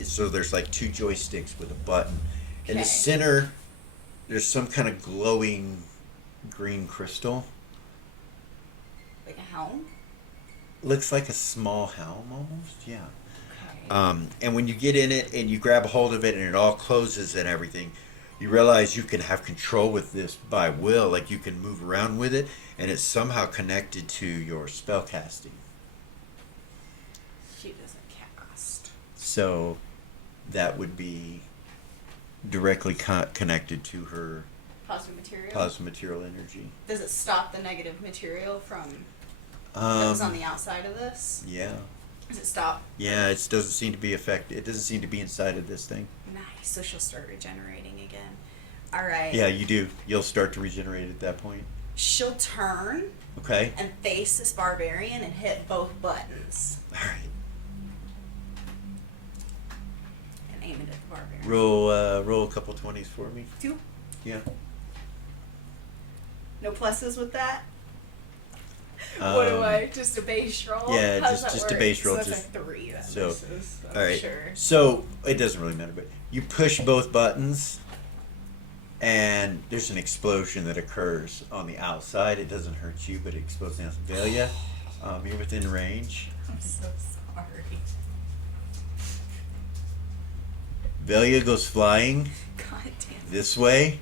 So there's like 2 joysticks with a button. In the Okay. center, there's some kind of glowing green crystal. Like a helm? Looks like a small helm almost. Yeah. Okay. And when you get in it and you grab a hold of it and it all closes and everything, you realize you can have control with this by will. Like you can move around with it, and it's somehow connected to your spell casting. She doesn't cast. So that would be directly connected to her Positive material? plasma material energy. Does it stop the negative material from that was on the outside of this? Yeah. Does it stop? Yeah, it doesn't seem to be affected. It doesn't seem to be inside of this thing. Nice. So she'll start regenerating again. All right. Yeah, you do. You'll start to regenerate at that point. She'll turn Okay. and face this barbarian and hit both buttons All right. and aim it at the barbarian. Roll a couple 20s for me. 2. Yeah. No pluses with that? What do I? Just a base roll? Yeah, How's just that a work? base roll. So that's Just a 3. That so. misses, I'm All right. sure. So it doesn't really matter, but you push both buttons, and there's an explosion that occurs on the outside. It doesn't hurt you, but it explodes down. Velia, you're within range. I'm so sorry. Velia goes flying God damn. this way,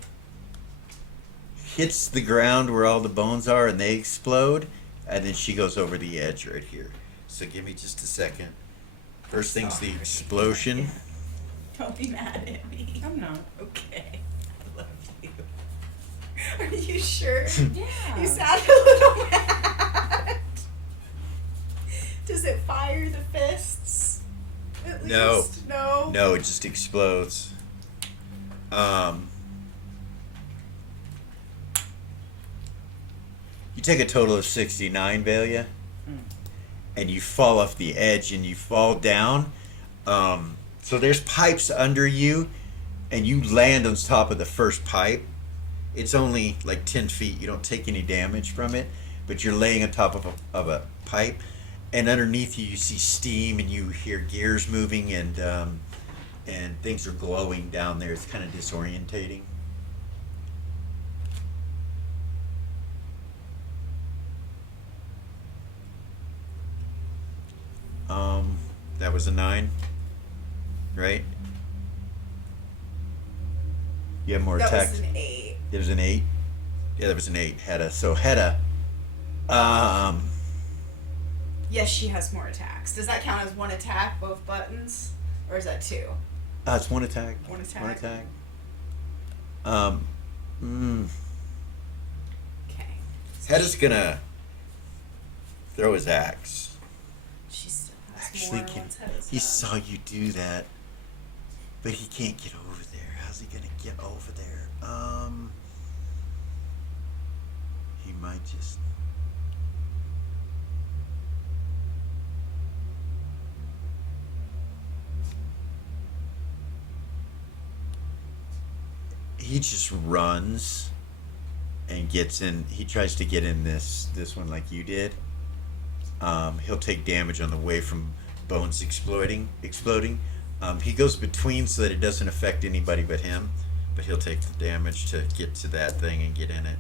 hits the ground where all the bones are, and they explode, and then she goes over the edge right here. So give me just a second. First thing's the explosion. Don't be mad at me. I'm not. Okay. I love you. Are you sure? Yeah. You sound a little mad. Does it fire the fists? At No. least? No. No, it just explodes. You take a total of 69, Velia, and you fall off the edge and you fall down. So there's pipes under you, and you land on top of the first pipe. It's only like 10 feet. You don't take any damage from it, but you're laying on top of a pipe, and underneath you see steam, and you hear gears moving, and things are glowing down there. It's kind of disorientating. That was a 9, right? You have more That attacks. was an 8. There was an 8. Yeah, there was an 8. Hedda. So Hedda. Yes, she has more attacks. Does that count as one attack, both buttons? Or is that 2? It's one attack. One attack. One attack. Okay. Hedda's gonna throw his axe. She still has Actually, more once Hedda's he done. saw you do that, but he can't get over there. How's he gonna get over there? He might just. He just runs and gets in. He tries to get in this one like you did. He'll take damage on the way from bones exploding. He goes between so that it doesn't affect anybody but him, but he'll take the damage to get to that thing and get in it.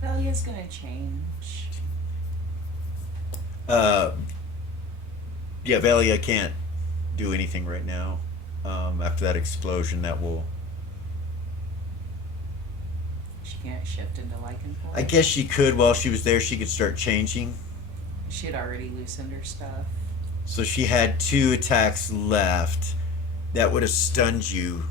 Velia's gonna change. Yeah, Velia can't do anything right now. After that explosion, that will. She can't shift into Lycanthrope. I guess she could while she was there. She could start changing. She had already loosened her stuff. So she had 2 attacks left. That would have stunned you.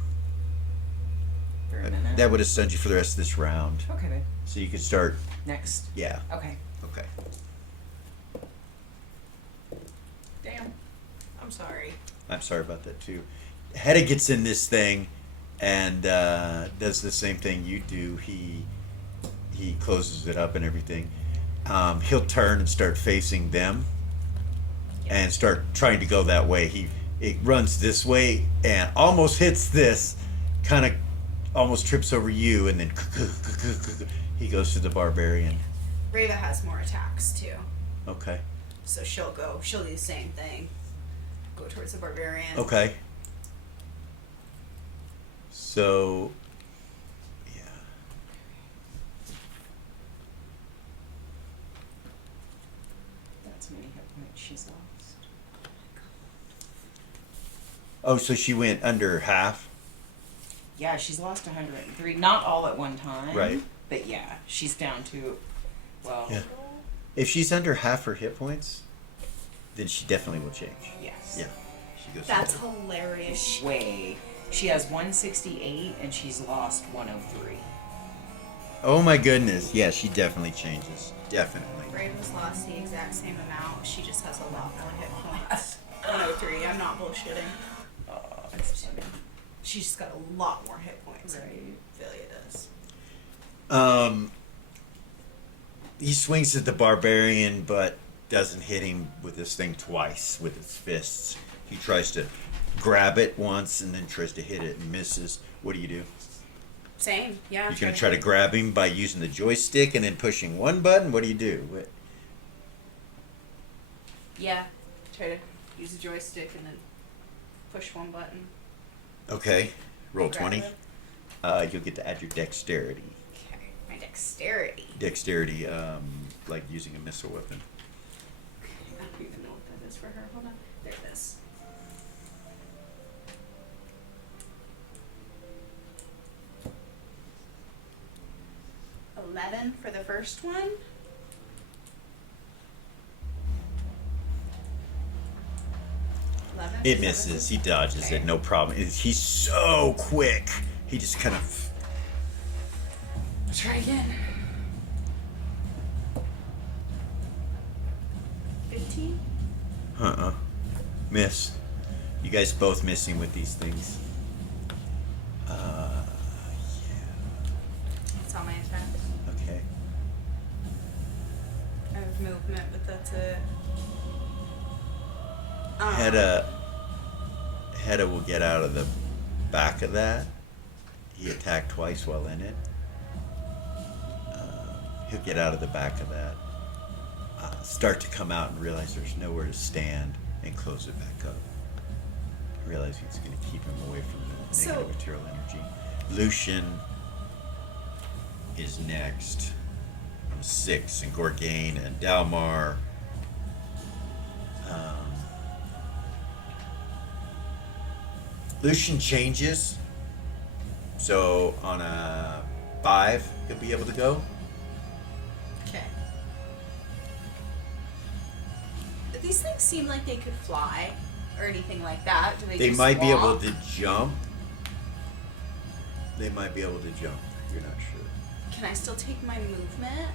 For a minute. That would have stunned you for the rest of this round. Okay, babe. So you could start. Next. Yeah. Okay. Okay. Damn. I'm sorry. I'm sorry about that too. Hedda gets in this thing and does the same thing you do. He closes it up and everything. He'll turn and start facing them and start trying to go that way. It runs this way and almost hits this, kind of almost trips over you, and then he goes to the barbarian. Reva has more attacks too. Okay. So she'll do the same thing. Go towards the barbarian. Okay. So, yeah. That's many hit points she's lost. Oh, so she went under half? Yeah, she's lost 103. Not all at one time. Right. But yeah, she's down to, well, Yeah. If she's under half her hit points, then she definitely will change. yes. Yeah. She goes. That's hilarious. Way. She has 168 and she's lost 103. Oh my goodness. Yeah, she definitely changes. Definitely. Raven's lost the exact same amount. She just has a lot more hit points. 103. I'm not bullshitting. Oh, that's funny. She's just got a lot more hit points Right. than Velia does. He swings at the barbarian, but doesn't hit him with this thing twice with his fists. He tries to grab it once and then tries to hit it and misses. What do you do? Same. Yeah. You're gonna try to grab him by using the joystick and then pushing one button. What do you do? What? Yeah. Try to use a joystick and then push one button. Okay, roll Grab 20. him. You'll get to add your dexterity. Okay. My dexterity. Dexterity, like using a missile weapon. I don't even know what that is for her. Hold on. There it is. $11 for the first one. It misses. He dodges it, no problem. He's so quick. He just kind of. Try again. 15. Miss. You guys both missing with these things. That's all my attacks. Okay. I have movement, but that's it. Hedda will get out of the back of that. He attacked twice while in it. He'll get out of the back of that. Start to come out and realize there's nowhere to stand and close it back up. Realize he's going to keep him away from the negative material energy. Lucian is next. 6, and Gorgain and Dalmar. Lucian changes. So on a 5, he'll be able to go. Okay. These things seem like they could fly or anything like that. Do they? They just might be able walk? to jump. They might be able to jump. You're not sure. Can I still take my movement?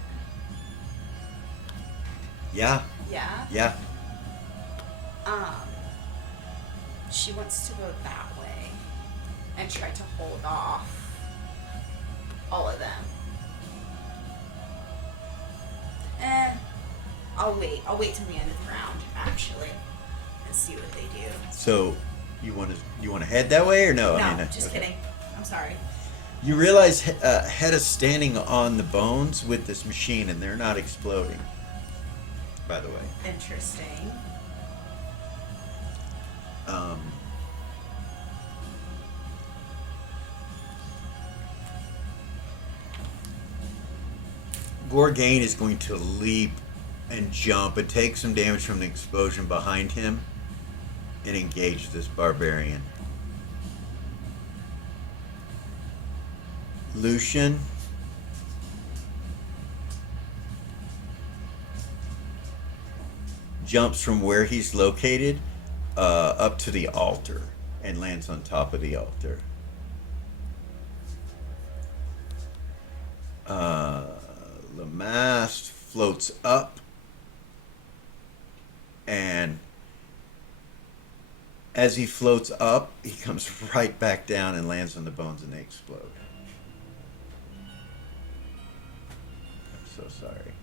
Yeah. Yeah. Yeah. She wants to go that way and try to hold off all of them. I'll wait. I'll wait till the end of the round, actually, and see what they do. So, you want to head that way or no? No, I mean, just kidding. I'm sorry. You realize Hedda's standing on the bones with this machine, and they're not exploding. By the way. Interesting. Gorgain is going to leap and jump and take some damage from the explosion behind him and engage this barbarian. Lucian jumps from where he's located up to the altar and lands on top of the altar. Lamast floats up and as he floats up, he comes right back down and lands on the bones and they explode. I'm so sorry.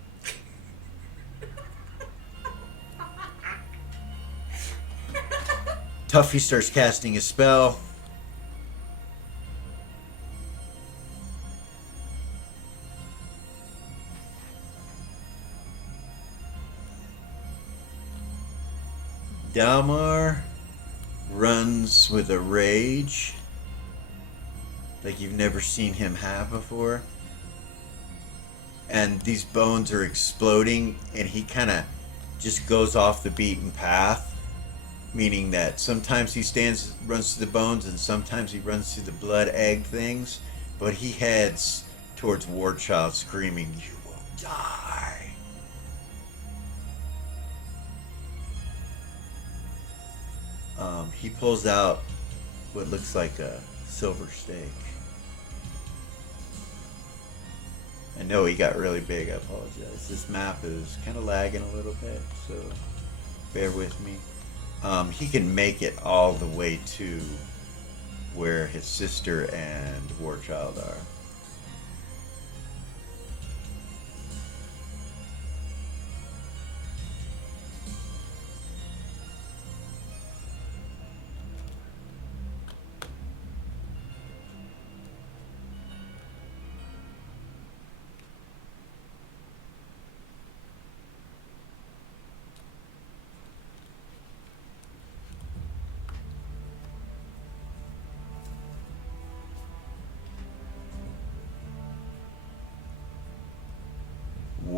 Tuffy starts casting a spell. Dalmar runs with a rage like you've never seen him have before. And these bones are exploding and he kind of just goes off the beaten path. Meaning that sometimes he runs to the bones, and sometimes he runs to the blood egg things. But he heads towards Warchild screaming, "You will die." He pulls out what looks like a silver stake. I know he got really big, I apologize. This map is kind of lagging a little bit, so bear with me. He can make it all the way to where his sister and Warchild are.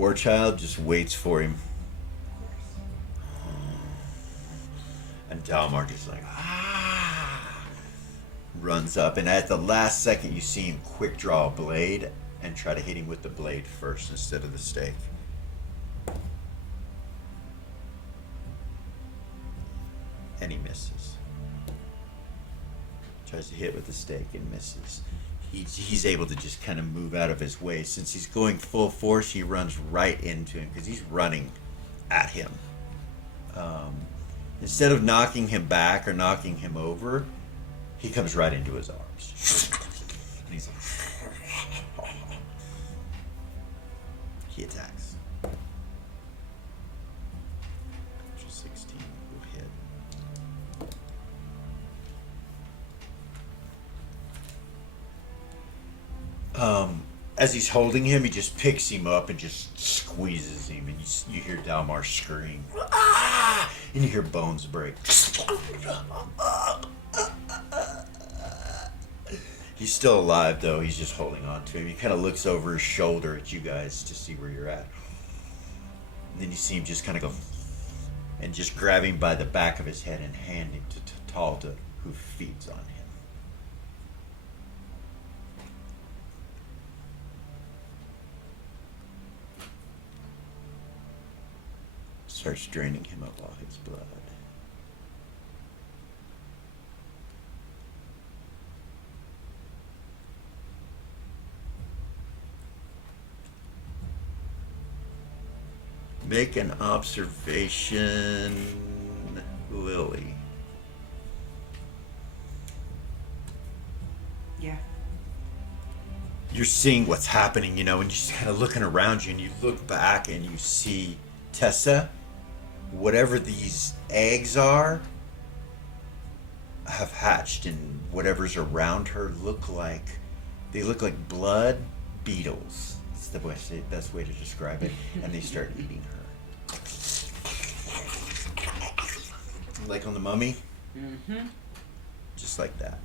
Warchild just waits for him. And Dalmar just like, runs up. And at the last second, you see him quick draw a blade and try to hit him with the blade first instead of the stake. And he misses. Tries to hit with the stake and misses. He's able to just kind of move out of his way. Since he's going full force, he runs right into him because he's running at him. Instead of knocking him back or knocking him over, he comes right into his arms. And he's like, he attacks. 16 will hit. As he's holding him, he just picks him up and just squeezes him, and you hear Dalmar scream, "Ah!" And you hear bones break. He's still alive, though. He's just holding on to him. He kind of looks over his shoulder at you guys to see where you're at. And then you see him just kind of go and just grab him by the back of his head and hand him to Talta, who feeds on him. Starts draining him of all his blood. Make an observation, Lily. Yeah. You're seeing what's happening, and you're just kind of looking around you, and you look back and you see Tessa. Whatever these eggs are have hatched, and whatever's around her look like blood beetles. It's the best way to describe it. And they start eating her. Like on the Mummy? Mm-hmm. Just like that.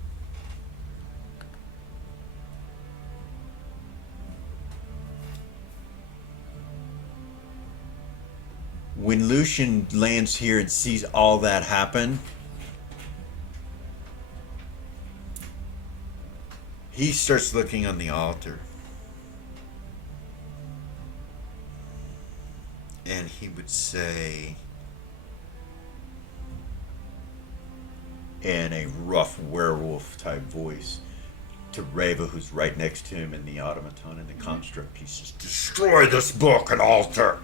When Lucian lands here and sees all that happen, he starts looking on the altar. And he would say, in a rough werewolf type voice, to Reva, who's right next to him in the automaton and the construct pieces, "Destroy this book and altar!"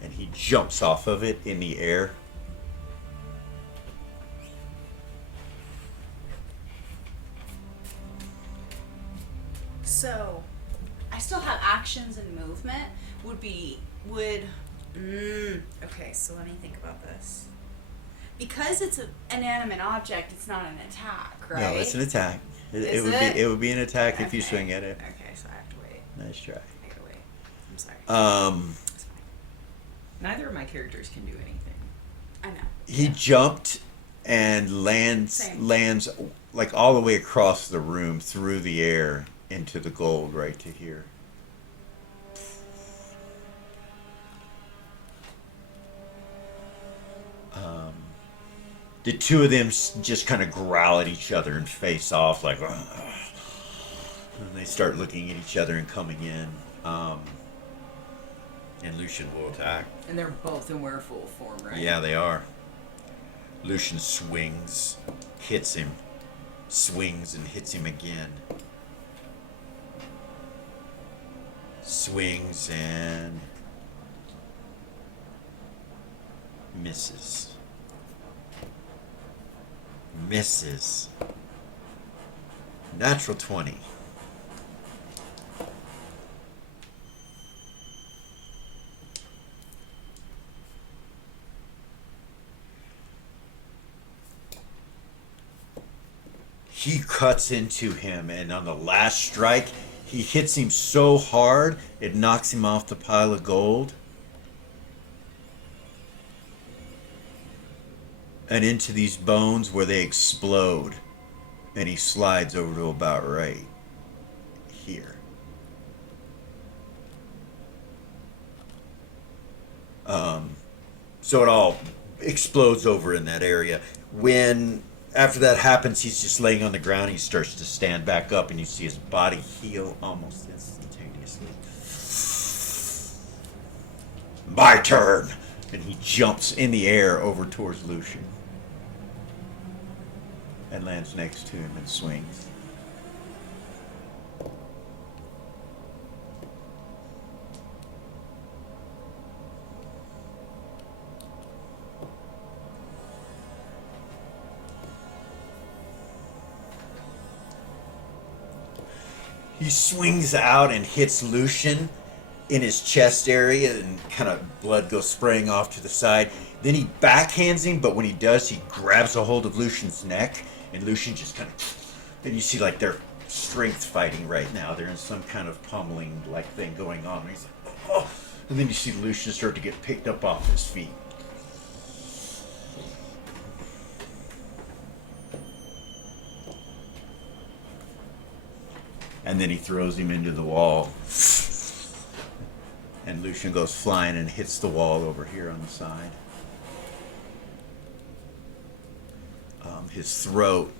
And he jumps off of it in the air. So, I still have actions and movement. Okay, so let me think about this. Because it's an inanimate object, it's not an attack, right? No, it's an attack. Is It would be an attack if you Okay. swing at it. Okay, so I have to wait. Nice try. I gotta wait. I'm sorry. It's fine. Neither of my characters can do anything. I know. He jumped and Same. lands like all the way across the room through the air into the gold right to here. The two of them just kind of growl at each other and face off like, "Ugh." And they start looking at each other and coming in. And Lucian will attack. And they're both in werewolf form, right? Yeah, they are. Lucian swings, hits him, swings and hits him again. Swings and misses. Misses. Natural 20. He cuts into him, and on the last strike, he hits him so hard, it knocks him off the pile of gold and into these bones where they explode, and he slides over to about right here. So it all explodes over in that area. When after that happens, he's just laying on the ground. He starts to stand back up, and you see his body heal almost instantaneously. My turn! And he jumps in the air over towards Lucian. And lands next to him and swings. He swings out and hits Lucian in his chest area, and kind of blood goes spraying off to the side. Then he backhands him, but when he does, he grabs a hold of Lucian's neck, and Lucian just kind of... And you see, like, they're strength fighting right now. They're in some kind of pummeling, like, thing going on. And he's like, oh! And then you see Lucian start to get picked up off his feet. And then he throws him into the wall. And Lucian goes flying and hits the wall over here on the side. His throat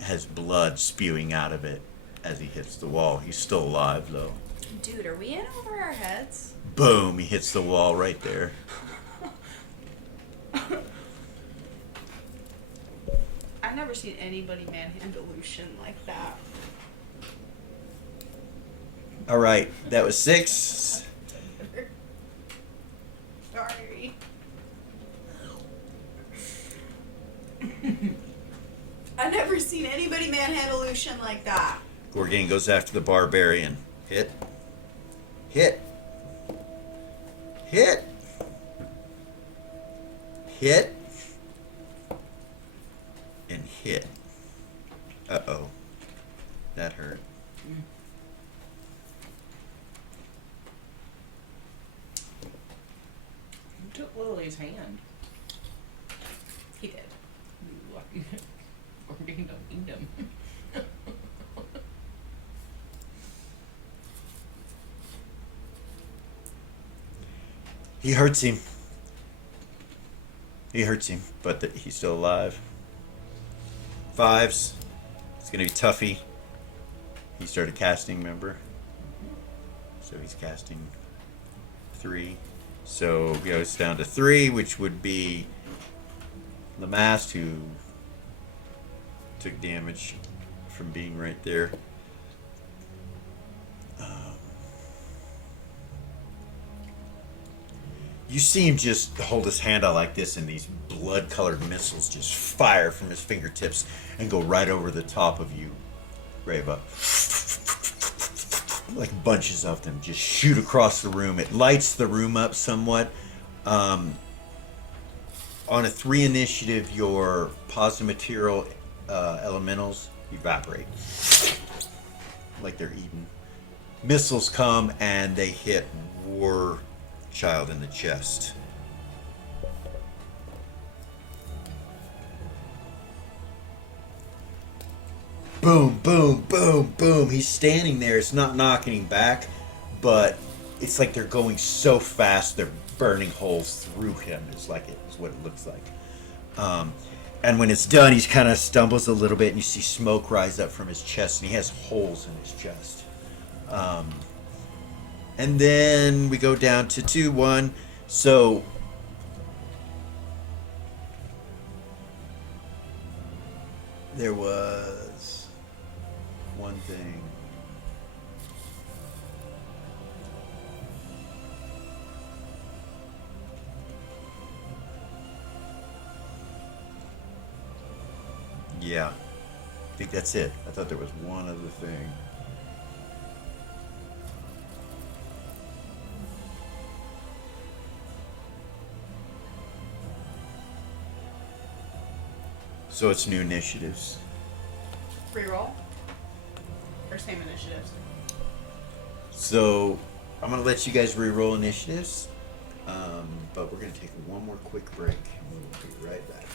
has blood spewing out of it as he hits the wall. He's still alive, though. Dude, are we in over our heads? Boom! He hits the wall right there. I've never seen anybody manhandle Lucian like that. All right, that was 6. Sorry. I've never seen anybody manhandle Lucian like that. Gorgain goes after the barbarian. Hit. Hit. Hit. Hit. And hit. Uh-oh. That hurt. Who took Lily's hand? He did. Lucky. Gorgain don't need him. He hurts him. He hurts him, but he's still alive. 5s. It's going to be Tuffy. He started casting, remember? So he's casting 3. So it goes down to 3, which would be Lamast, who took damage from being right there. You see him just hold his hand out like this, and these blood-colored missiles just fire from his fingertips and go right over the top of you, Reva. Like bunches of them just shoot across the room. It lights the room up somewhat. On a 3 initiative, your positive material elementals evaporate. Like they're eaten. Missiles come and they hit Warchild in the chest. Boom, boom, boom, boom. He's standing there. It's not knocking him back, but it's like they're going so fast they're burning holes through him. It's what it looks like. And when it's done, he kind of stumbles a little bit, and you see smoke rise up from his chest, and he has holes in his chest. And then we go down to 2-1. So there was one thing. Yeah, I think that's it. I thought there was one other thing. So it's new initiatives. Reroll? Or same initiatives? So I'm going to let you guys re-roll initiatives. But we're going to take one more quick break, and we'll be right back.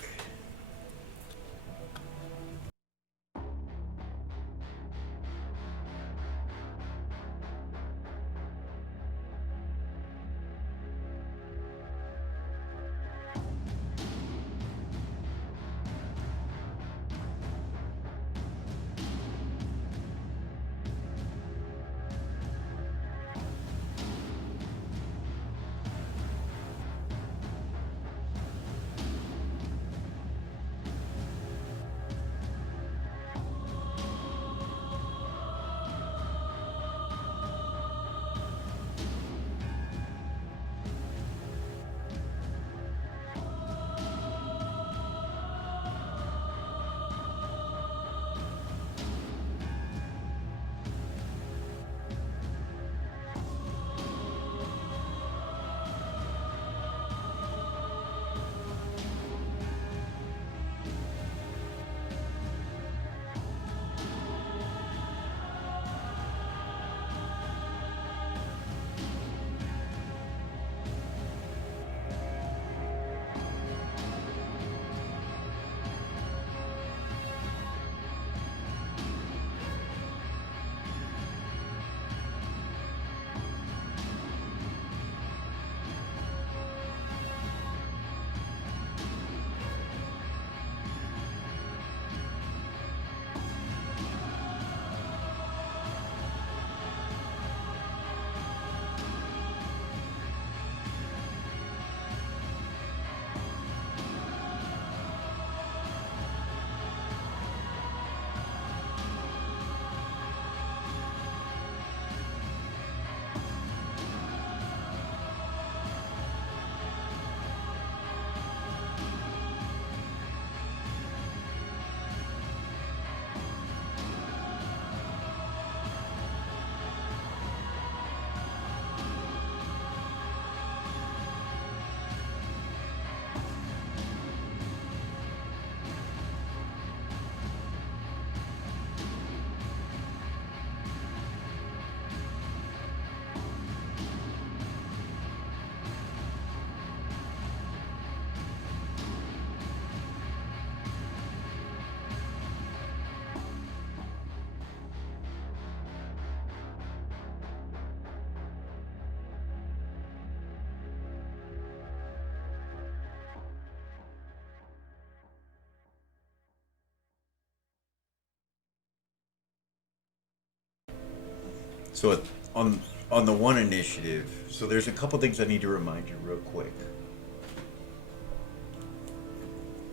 So on the one initiative, so there's a couple things I need to remind you real quick.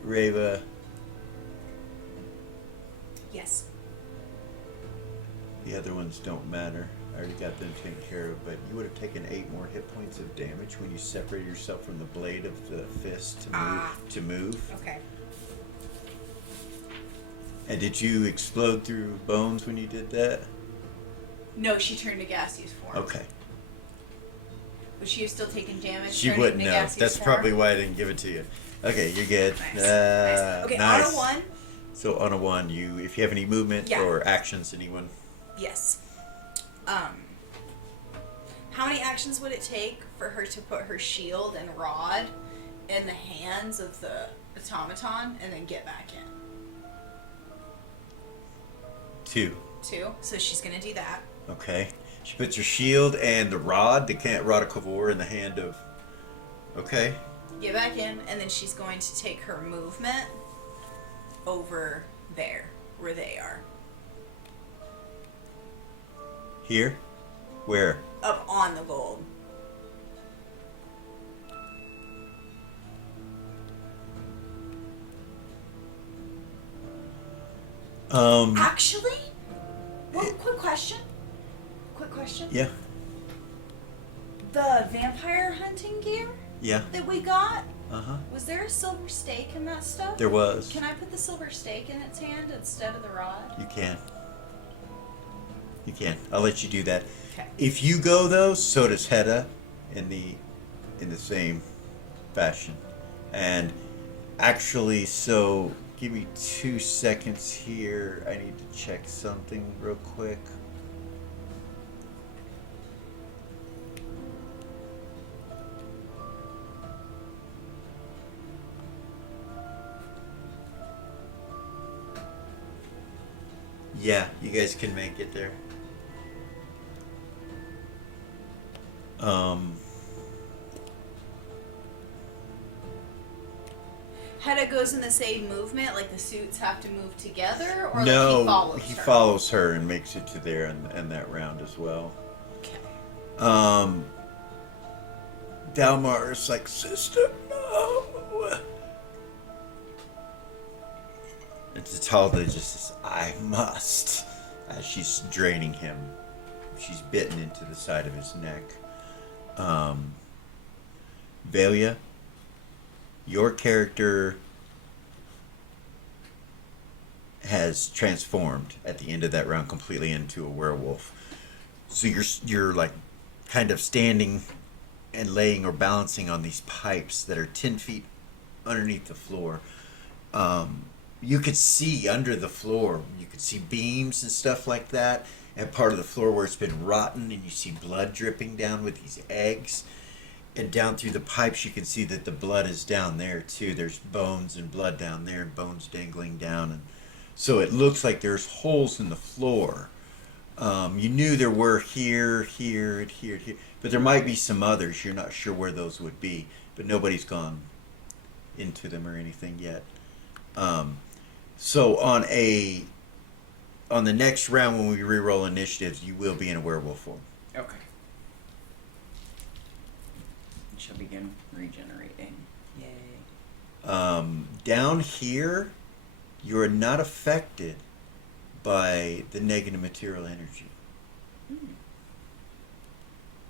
Reva, Yes. the other ones don't matter. I already got them taken care of, but you would have taken 8 more hit points of damage when you separated yourself from the blade of the fist to move. Okay. And did you explode through bones when you did that? No, she turned to gaseous form. Okay. But she was still taking damage. She turning wouldn't to know. gaseous That's form? probably why I didn't give it to you. Okay, you're good. Nice. Nice. Okay, nice. on a 1. So on a 1, if you have any movement Yeah. or actions, anyone? Yes. How many actions would it take for her to put her shield and rod in the hands of the automaton and then get back in? 2. 2. So she's gonna do that. Okay. She puts her shield and the rod, rod of Kavor, in the hand of. Okay. Get back in, and then she's going to take her movement over there, where they are. Here? Where? Up on the gold. Actually, one quick question. Quick question. Yeah. The vampire hunting gear Yeah. that we got, Uh-huh. was there a silver stake in that stuff? There was. Can I put the silver stake in its hand instead of the rod? You can. You can. I'll let you do that. Okay. If you go though, so does Hedda in the same fashion. And actually, so give me 2 seconds here. I need to check something real quick. Yeah, you guys can make it there. Hedda goes in the same movement, like the suits have to move together, or No, like he her? follows her and makes it to there and that round as well. Okay. Dalmar is like, sister, no. And Tatalda just says, I must, as she's draining him. She's bitten into the side of his neck. Velia, your character has transformed at the end of that round completely into a werewolf. So you're like kind of standing and laying or balancing on these pipes that are 10 feet underneath the floor. You could see under the floor, you could see beams and stuff like that, and part of the floor where it's been rotten, and you see blood dripping down with these eggs. And down through the pipes, you can see that the blood is down there too. There's bones and blood down there, and bones dangling down, and so it looks like there's holes in the floor. You knew there were here, and here, but there might be some others. You're not sure where those would be, but nobody's gone into them or anything yet. So on the next round when we re-roll initiatives, you will be in a werewolf form. Okay. She'll begin regenerating. Yay. Down here, you're not affected by the negative material energy.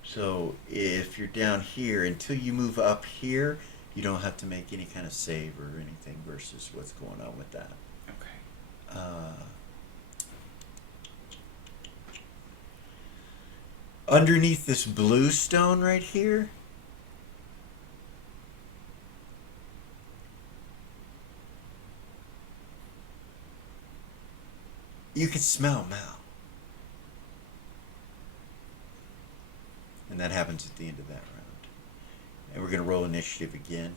So if you're down here, until you move up here, you don't have to make any kind of save or anything versus what's going on with that. Okay. Underneath this blue stone right here, you can smell Mal. And that happens at the end of that round. And we're going to roll initiative again.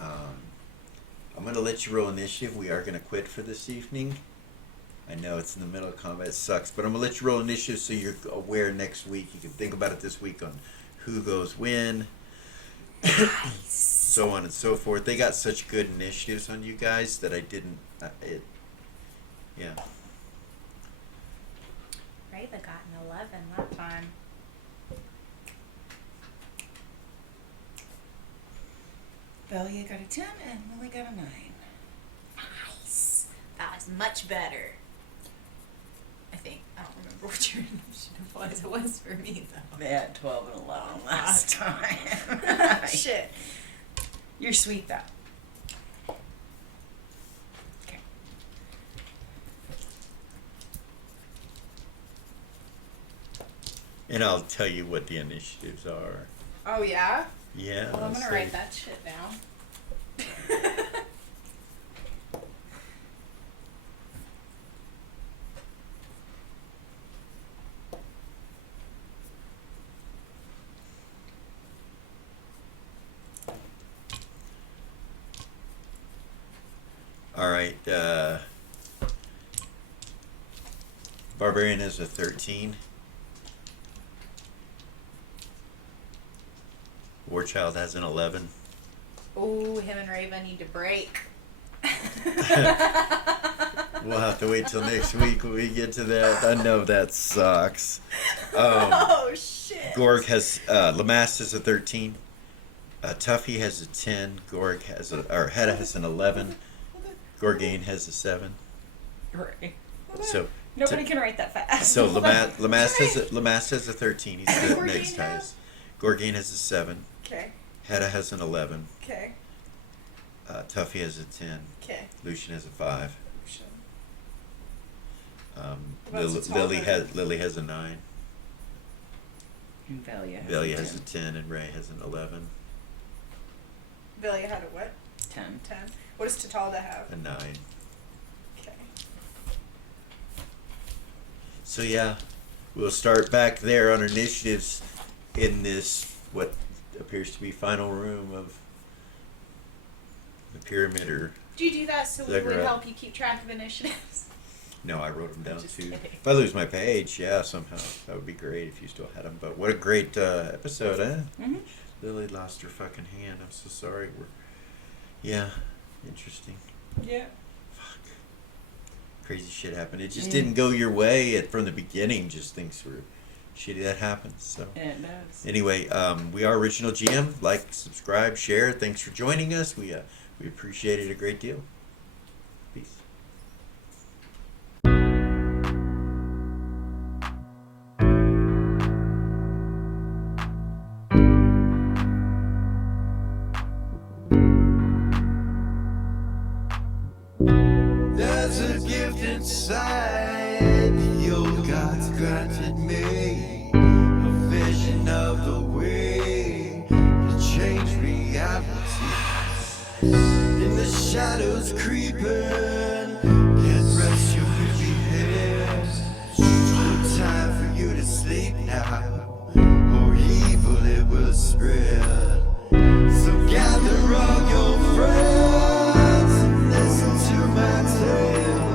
I'm going to let you roll initiative. We are going to quit for this evening. I know it's in the middle of combat. It sucks. But I'm going to let you roll initiative so you're aware next week. You can think about it this week on who goes when. So on and so forth. They got such good initiatives on you guys that I didn't... yeah. Reva got an 11. That Velia got a 10 and Lily got a 9. Nice. That was much better. I think. I don't remember what your initiative was. It was for me, though. They had 12 and 11 last time. Shit. You're sweet, though. Okay. And I'll tell you what the initiatives are. Oh yeah. Yeah. Well, I'm gonna so- write that shit down. All right. Barbarian is a 13. Warchild has an 11. Ooh, him and Raven need to break. We'll have to wait till next week when we get to that. I know that sucks. Oh shit. Gorg has Lamass has a 13. Tuffy has a 10. Gorg has Hedda has an 11. Gorgain has a 7. Right. So Nobody can write that fast. so Lamass has a 13. He's the Gorgain next has? highest. Gorgain has a 7. Okay. Hedda has an 11. Okay. Tuffy has a 10. Okay. Lucian has a 5. What about Zatalda? Lily has a 9. And Velia. Velia has a 10 and Ray has an 11. Velia had a what? 10. 10. What does Tatalda have? A 9. Okay. So yeah, we'll start back there on initiatives in this what appears to be final room of the pyramid. Or Do you do that so we would Zagreus. help you keep track of initiatives? no, I wrote them down Just too. kidding. If I lose my page, yeah, somehow that would be great if you still had them. But what a great episode, eh? Mm-hmm. Lily lost her fucking hand. I'm so sorry. Yeah, interesting. Yeah. Fuck. Crazy shit happened. It just didn't go your way from the beginning. Just things were shitty that happens. So It does. anyway, we are Original GM. Like, subscribe, share. Thanks for joining us. We appreciate it a great deal. Peace. There's a gift inside the old gods granted me, a vision of the way to change reality. In the shadows creeping, can't rest your weary head. No time for you to sleep now, or evil it will spread. So gather all your friends and listen to my tale.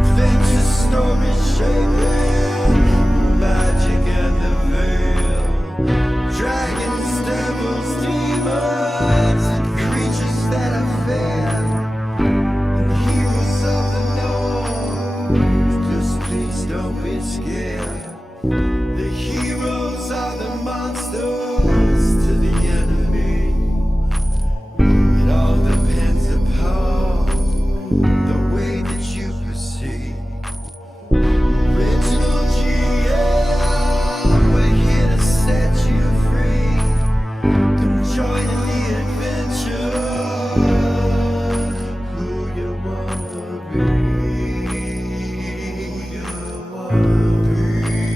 Adventure story shaping magic and the veil. Dragons, devils, demons, and creatures that I fear, and heroes of the north. Just please don't be scared. The heroes are the monsters to the enemy. It all depends upon the way that you proceed. Original GM, we're here to set you free. Come join in the adventure. Who you wanna be? Who you wanna be?